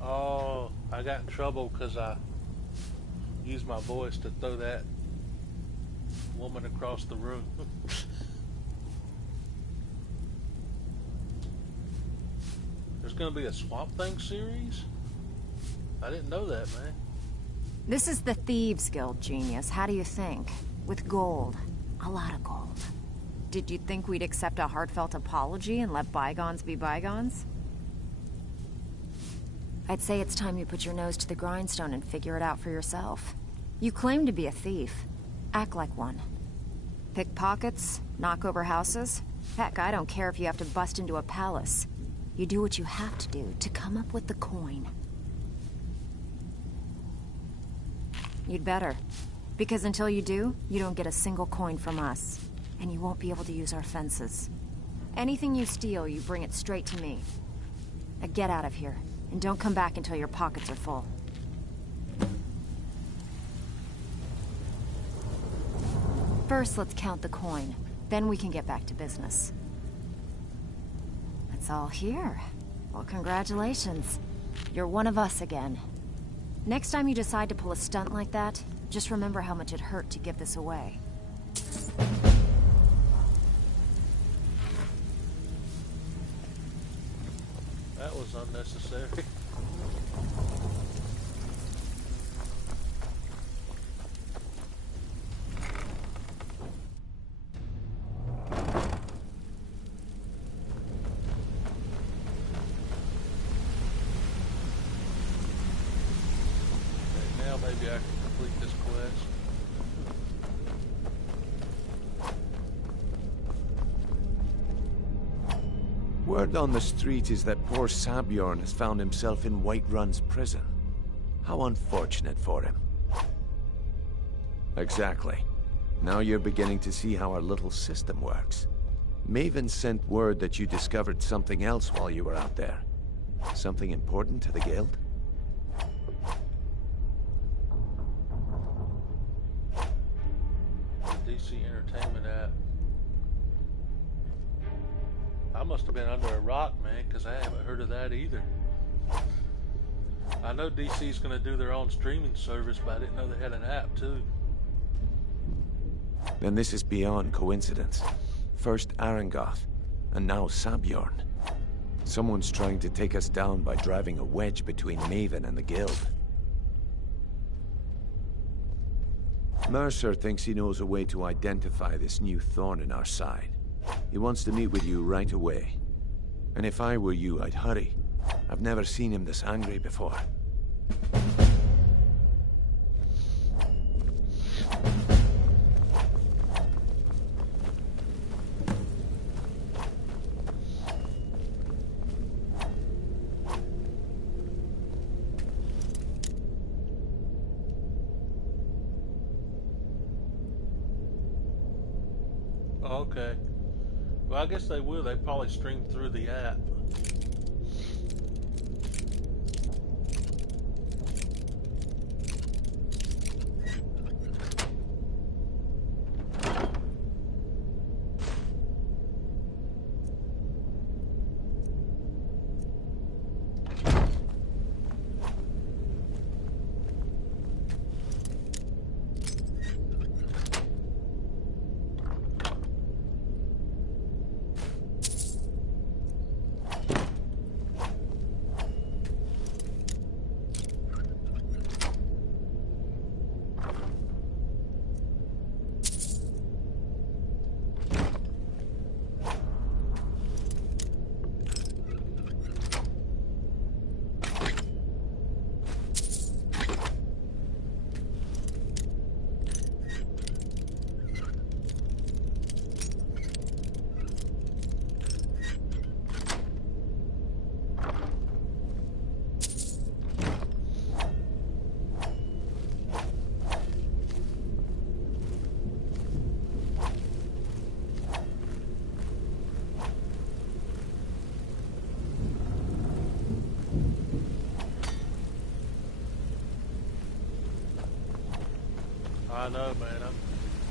Oh, I got in trouble because I used my voice to throw that woman across the room. There's going to be a Swamp Thing series? I didn't know that, man. This is the Thieves Guild, genius. How do you think? With gold. A lot of gold. Did you think we'd accept a heartfelt apology and let bygones be bygones? I'd say it's time you put your nose to the grindstone and figure it out for yourself. You claim to be a thief. Act like one. Pick pockets, knock over houses. Heck, I don't care if you have to bust into a palace. You do what you have to do to come up with the coin. You'd better. Because until you do, you don't get a single coin from us. And you won't be able to use our fences. Anything you steal, you bring it straight to me. Now get out of here. And don't come back until your pockets are full. First, let's count the coin. Then we can get back to business. It's all here. Well, congratulations. You're one of us again. Next time you decide to pull a stunt like that, just remember how much it hurt to give this away. That was unnecessary. maybe I can complete this quest. Word on the street is that poor Sabjorn has found himself in Whiterun's prison. How unfortunate for him. Exactly. Now you're beginning to see how our little system works. Maven sent word that you discovered something else while you were out there. Something important to the guild? DC Entertainment app. I must have been under a rock, man, because I haven't heard of that either. I know DC's going to do their own streaming service, but I didn't know they had an app too. Then this is beyond coincidence. First Arangoth, and now Sabjorn. Someone's trying to take us down by driving a wedge between Maven and the guild. Mercer thinks he knows a way to identify this new thorn in our side. He wants to meet with you right away. And if I were you, I'd hurry. I've never seen him this angry before. Okay. Well, I guess they will. They probably stream through the app. I know, man.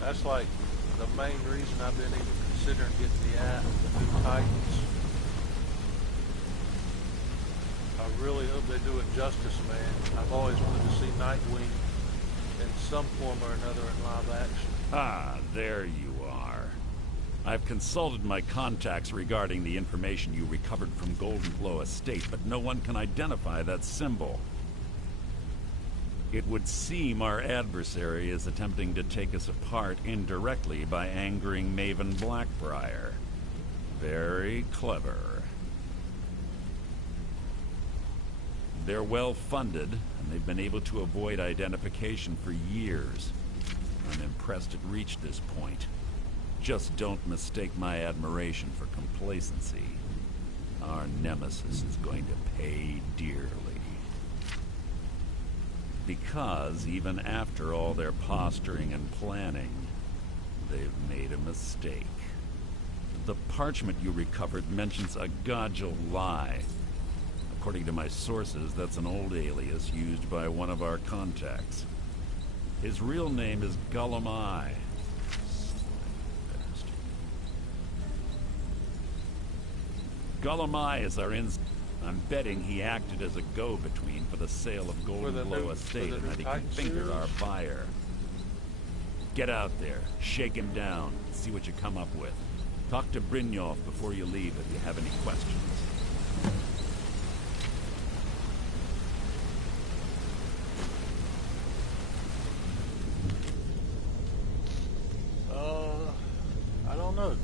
That's like the main reason I've been even considering getting the app, the new Titans. I really hope they do it justice, man. I've always wanted to see Nightwing in some form or another in live action. Ah, there you are. I've consulted my contacts regarding the information you recovered from Golden Glow Estate, but no one can identify that symbol. It would seem our adversary is attempting to take us apart indirectly by angering Maven Blackbriar. Very clever. They're well funded, and they've been able to avoid identification for years. I'm impressed it reached this point. Just don't mistake my admiration for complacency. Our nemesis is going to pay dearly. Because even after all their posturing and planning, they've made a mistake. The parchment you recovered mentions a Godjal lie. According to my sources, that's an old alias used by one of our contacts. His real name is Gullumai. Gullumai is our I'm betting he acted as a go-between for the sale of Golden Glow Estate and that he can finger our buyer. Get out there, shake him down, see what you come up with. Talk to Brynjolf before you leave if you have any questions. I don't know.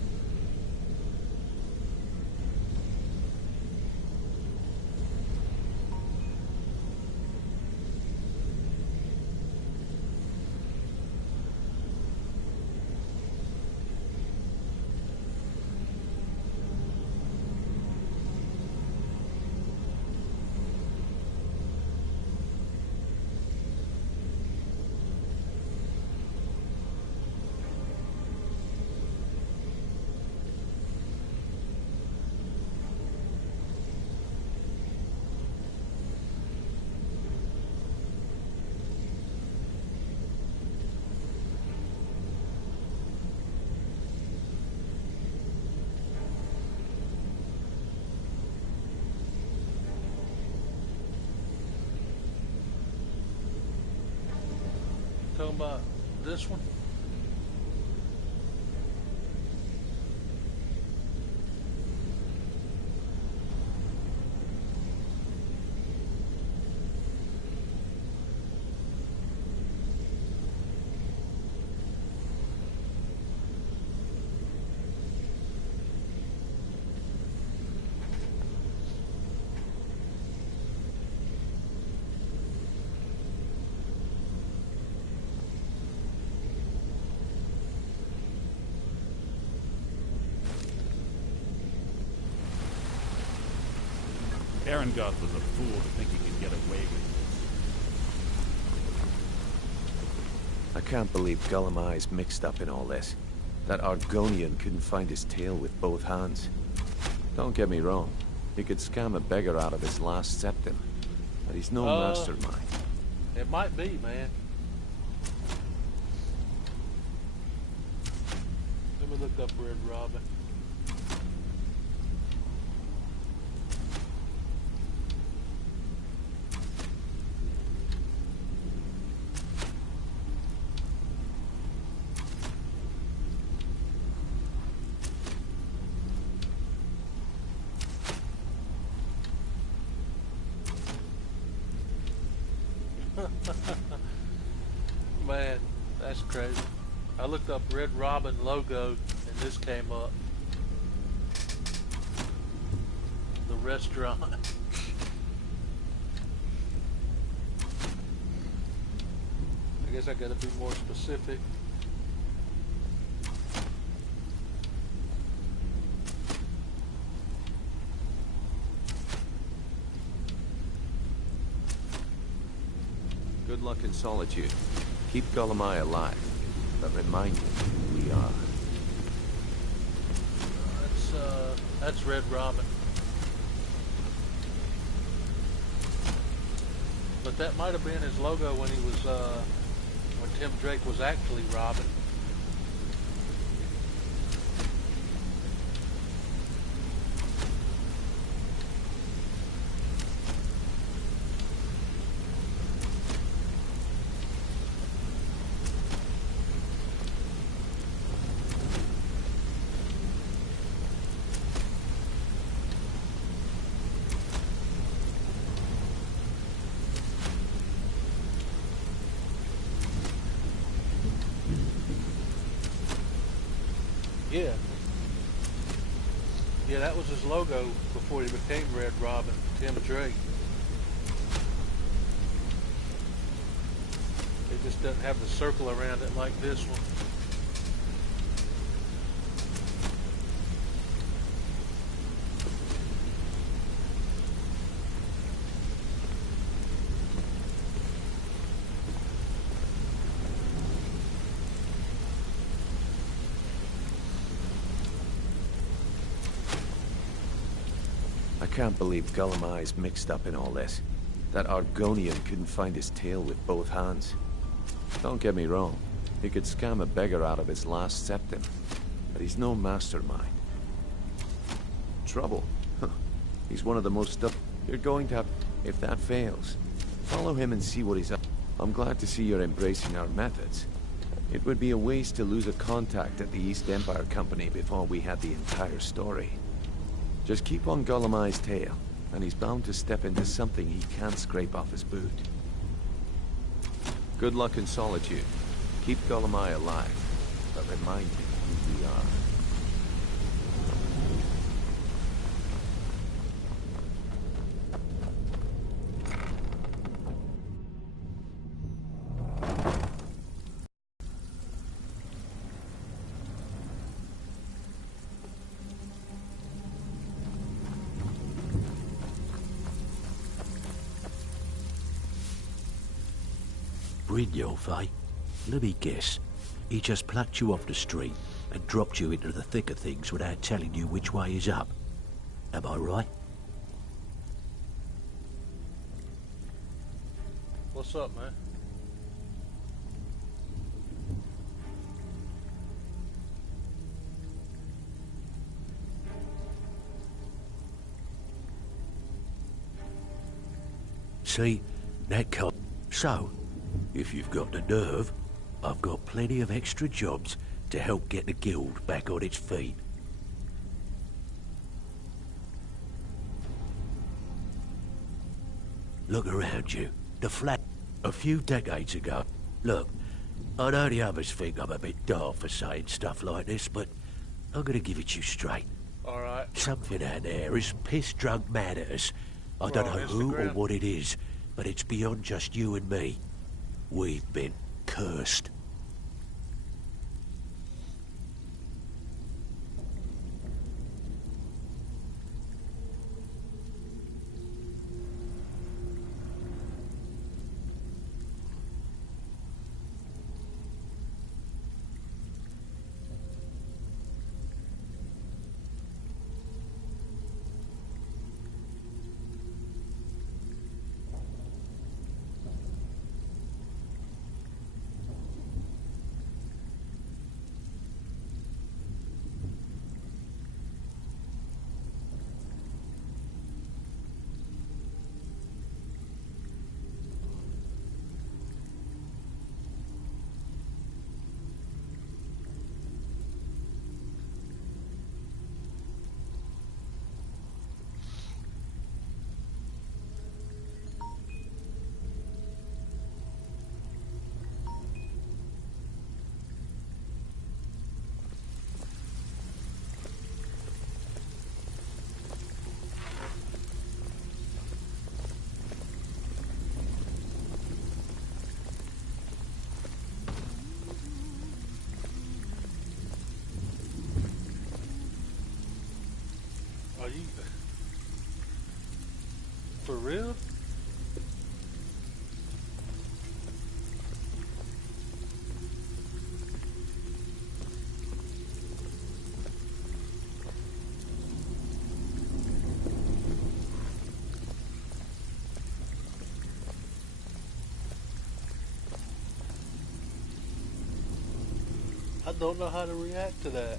talking about this one? Arengoth was a fool to think he could get away with I can't believe Gollum Eye's mixed up in all this. That Argonian couldn't find his tail with both hands. Don't get me wrong, he could scam a beggar out of his last septim, but he's no mastermind. It might be, man. Let me look up Red Robin. Man, that's crazy. I looked up Red Robin logo and this came up. The restaurant. I guess I gotta be more specific. Good luck in solitude. Keep Gollum Eye alive, but remind him who we are. That's Red Robin. But that might have been his logo when he was, when Tim Drake was actually Robin. Yeah, that was his logo before he became Red Robin, Tim Drake. It just doesn't have the circle around it like this one. I can't believe Gollum Eye's mixed up in all this. That Argonian couldn't find his tail with both hands. Don't get me wrong, he could scam a beggar out of his last septim, but he's no mastermind. Trouble? Huh. He's one of the most stuff you're going to have. If that fails, follow him and see what he's up. I'm glad to see you're embracing our methods. It would be a waste to lose a contact at the East Empire Company before we had the entire story. Just keep on Gollum Eye's tail, and he's bound to step into something he can't scrape off his boot. Good luck in solitude. Keep Gollum Eye alive, but remind him who we are. Brynjolf, eh? Let me guess. He just plucked you off the street and dropped you into the thick of things without telling you which way is up. Am I right? What's up, man? See, that can't... So, if you've got the nerve, I've got plenty of extra jobs to help get the guild back on its feet. Look around you. The flat a few decades ago. Look, I know the others think I'm a bit daft for saying stuff like this, but I'm gonna give it you straight. Alright. Something out there is piss-drunk mad at us. I don't know who or what it is, but it's beyond just you and me. We've been cursed. Are you... for real? I don't know how to react to that.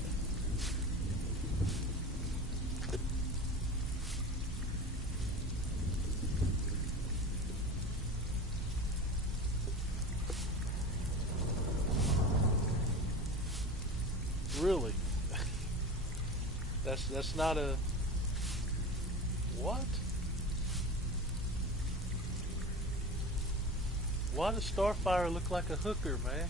Really? That's not a... What? Why does Starfire look like a hooker, man?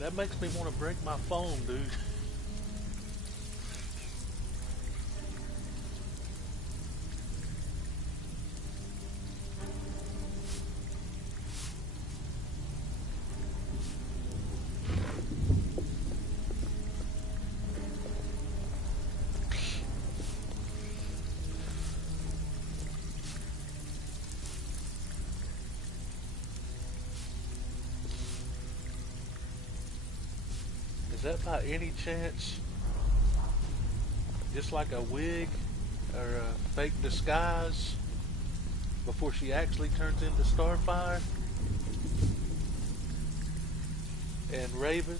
That makes me want to break my phone, dude. Is that by any chance just like a wig or a fake disguise before she actually turns into Starfire? And Raven?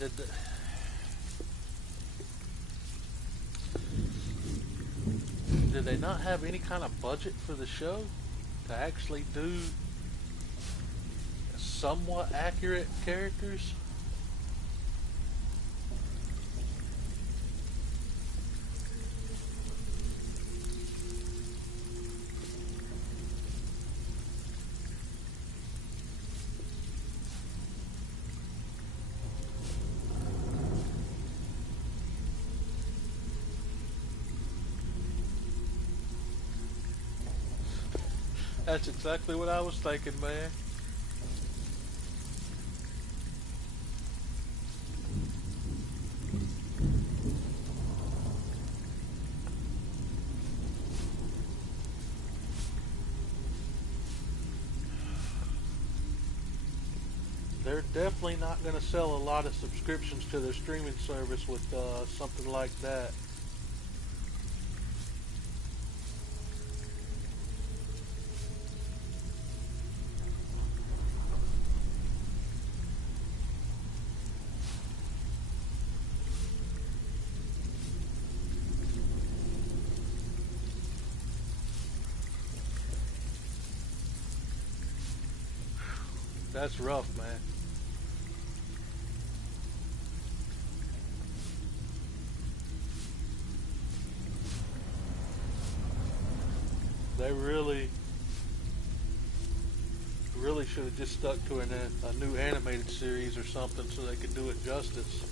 Did they not have any kind of budget for the show to actually do somewhat accurate characters? That's exactly what I was thinking, man. They're definitely not going to sell a lot of subscriptions to their streaming service with something like that. That's rough, man. They really should have just stuck to a new animated series or something so they could do it justice.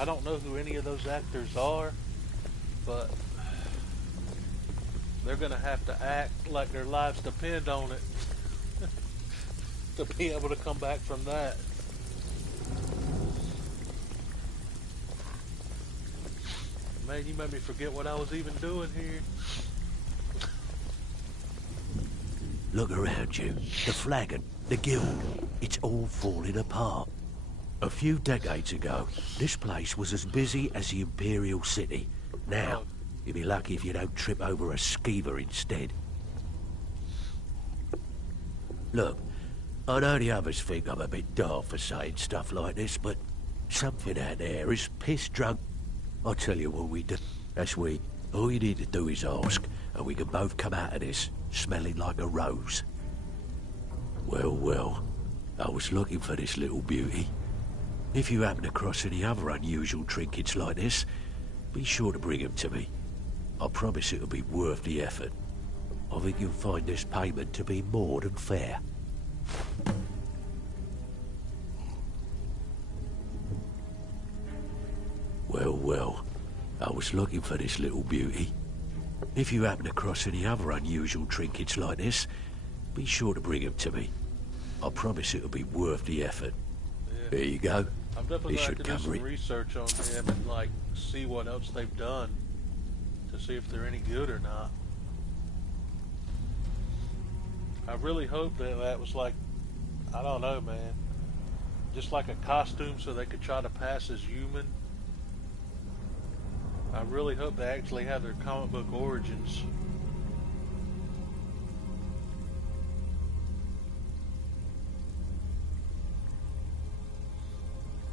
I don't know who any of those actors are, but they're going to have to act like their lives depend on it to be able to come back from that. Man, you made me forget what I was even doing here. Look around you. The flagon, the guild, it's all falling apart. A few decades ago, this place was as busy as the Imperial City. Now, you'll be lucky if you don't trip over a skeever instead. Look, I know the others think I'm a bit daft for saying stuff like this, but something out there is piss drunk. I'll tell you what we do. All you need to do is ask, and we can both come out of this smelling like a rose. Well, I was looking for this little beauty. If you happen across any other unusual trinkets like this, be sure to bring them to me. I promise it'll be worth the effort. I think you'll find this payment to be more than fair. Well, I was looking for this little beauty. If you happen across any other unusual trinkets like this, be sure to bring them to me. I promise it'll be worth the effort. Yeah. There you go. I'm definitely going to have to do some research on them and, like, see what else they've done to see if they're any good or not. I really hope that was like, I don't know, man, just like a costume so they could try to pass as human. I really hope they actually have their comic book origins.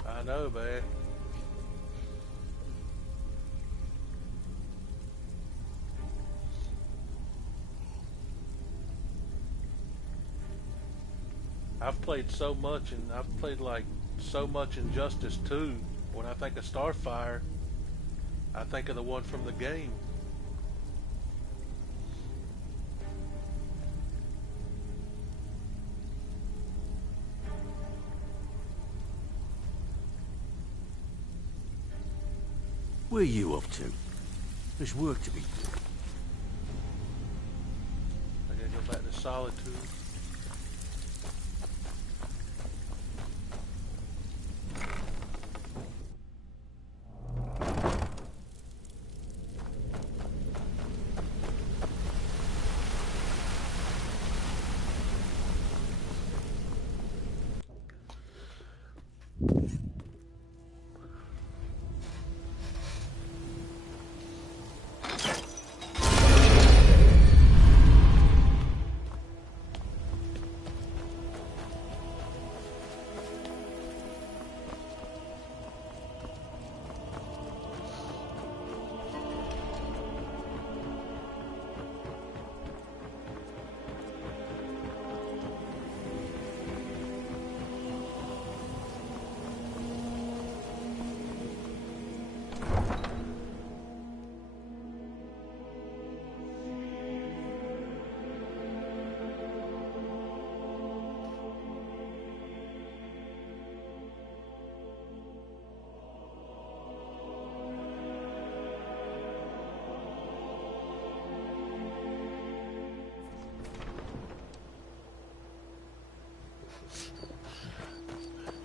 I know, man. I've played so much, and I've played like so much Injustice 2. When I think of Starfire, I think of the one from the game. Where are you off to? There's work to be done. I gotta go back to Solitude.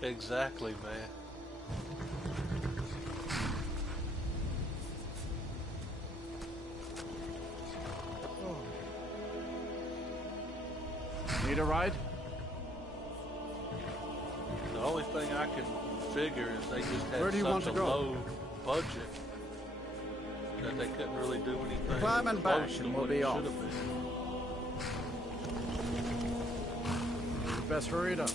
Exactly, man. Need a ride? The only thing I can figure is they just had Where do you such want a to go? low budget that they couldn't really do anything Climbing back close to and we'll what be it off. should have been. You best hurry it up.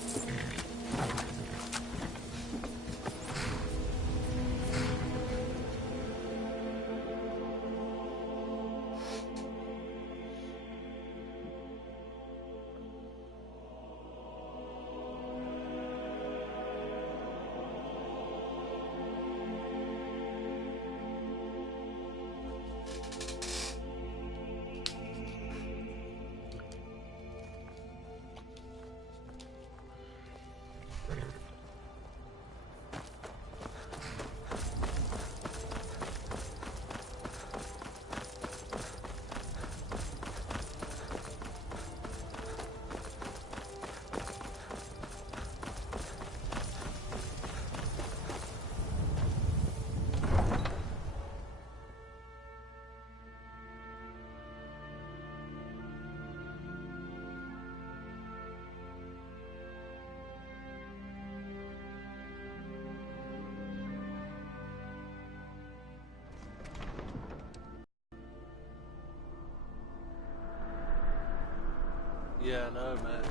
Yeah, I know, man.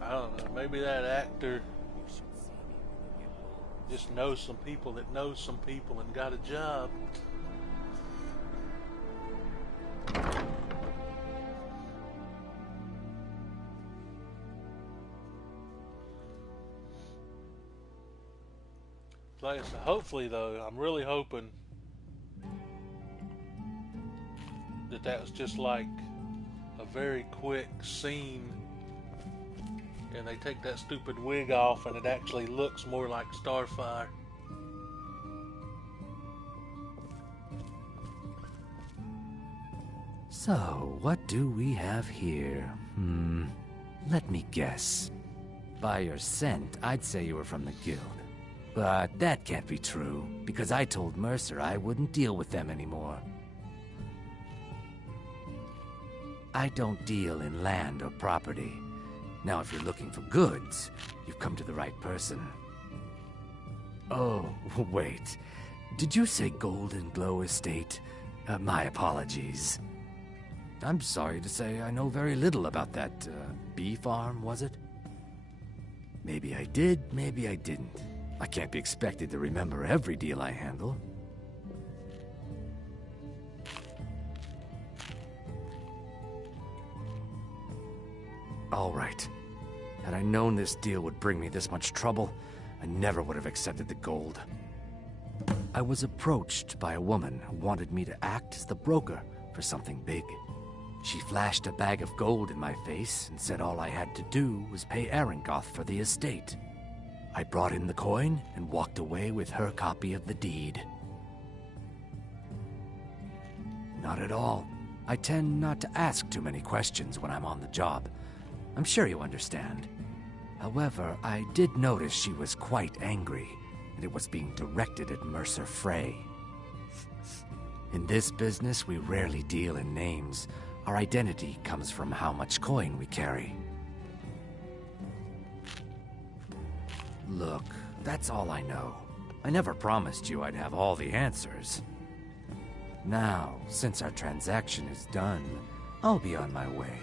I don't know. Maybe that actor just knows some people that knows some people and got a job. Like I said, hopefully, though, I'm really hoping that was just like a very quick scene and they take that stupid wig off and it actually looks more like Starfire. So, what do we have here? Let me guess. By your scent, I'd say you were from the guild. But that can't be true, because I told Mercer I wouldn't deal with them anymore. I don't deal in land or property. Now, if you're looking for goods, you've come to the right person. Oh, wait. Did you say Golden Glow Estate? My apologies. I'm sorry to say I know very little about that, bee farm, was it? Maybe I did, maybe I didn't. I can't be expected to remember every deal I handle. All right. Had I known this deal would bring me this much trouble, I never would have accepted the gold. I was approached by a woman who wanted me to act as the broker for something big. She flashed a bag of gold in my face and said all I had to do was pay Arangoth for the estate. I brought in the coin and walked away with her copy of the deed. Not at all. I tend not to ask too many questions when I'm on the job. I'm sure you understand. However, I did notice she was quite angry, and it was being directed at Mercer Frey. In this business, we rarely deal in names. Our identity comes from how much coin we carry. Look, that's all I know. I never promised you I'd have all the answers. Now, since our transaction is done, I'll be on my way.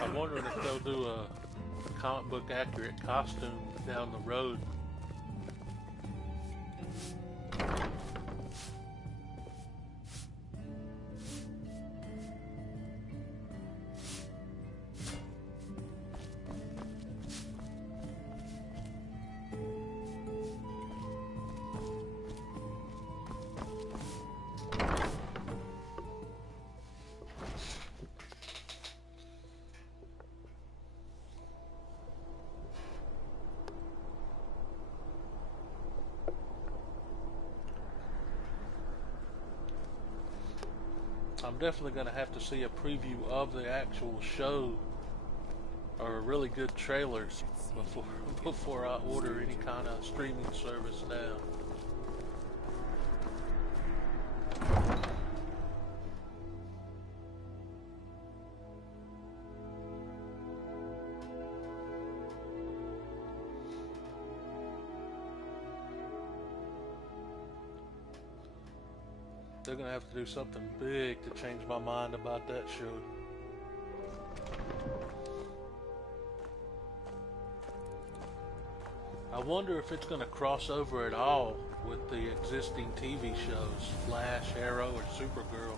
I'm wondering if they'll do a comic book accurate costume down the road. I'm definitely going to have to see a preview of the actual show or a really good trailer before I order any kind of streaming service now. They're gonna have to do something big to change my mind about that show. I wonder if it's gonna cross over at all with the existing TV shows, Flash, Arrow, or Supergirl.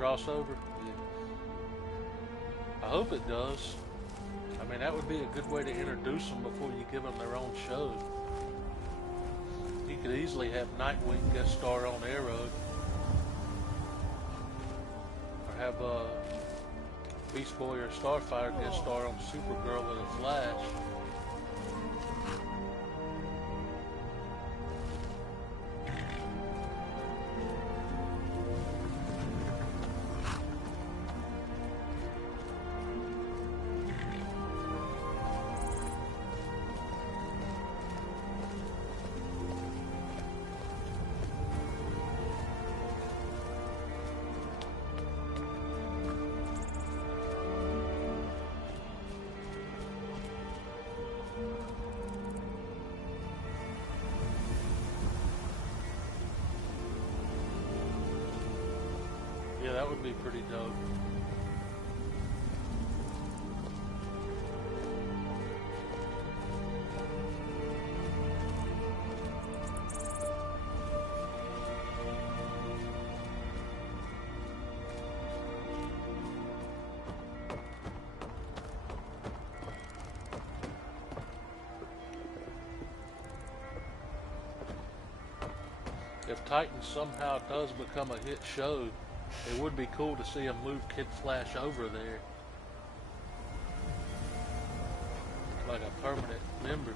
Crossover? Yeah. I hope it does. I mean, that would be a good way to introduce them before you give them their own show. You could easily have Nightwing guest star on Arrow, or have Beast Boy or Starfire guest star on Supergirl or The Flash. Yeah, that would be pretty dope. If Titan somehow does become a hit show, it would be cool to see him move Kid Flash over there. Like a permanent member.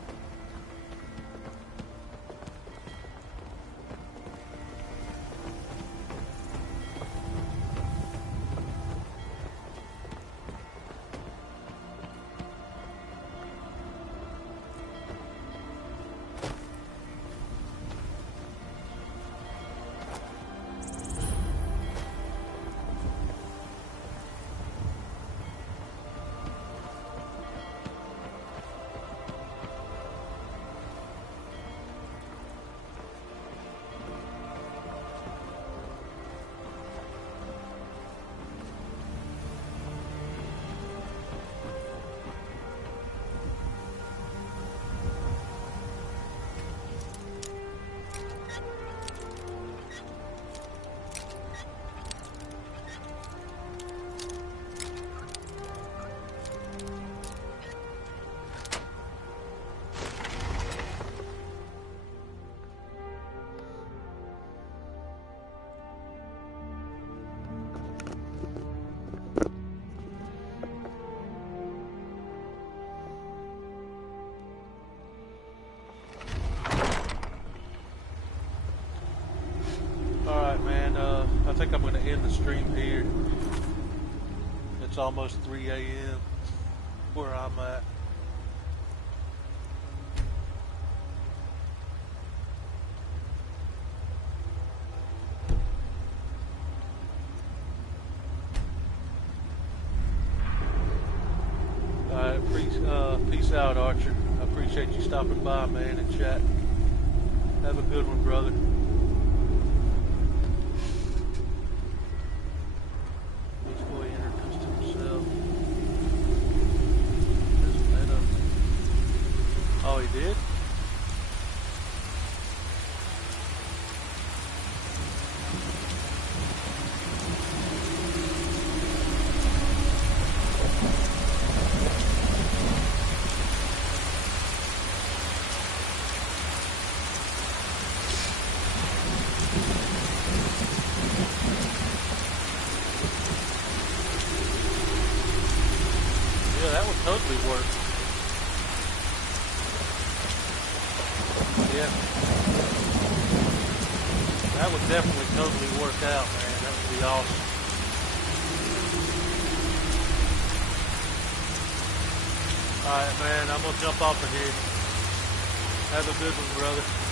I think I'm going to end the stream here. It's almost 3 a.m. where I'm at. Alright, peace out, Archer. I appreciate you stopping by, man, and chat. Have a good one, brother. Oh, he did? Yeah, that would totally work. Yeah. That would definitely totally work out, man. That would be awesome. Alright, man, I'm gonna jump off of here. Have a good one, brother.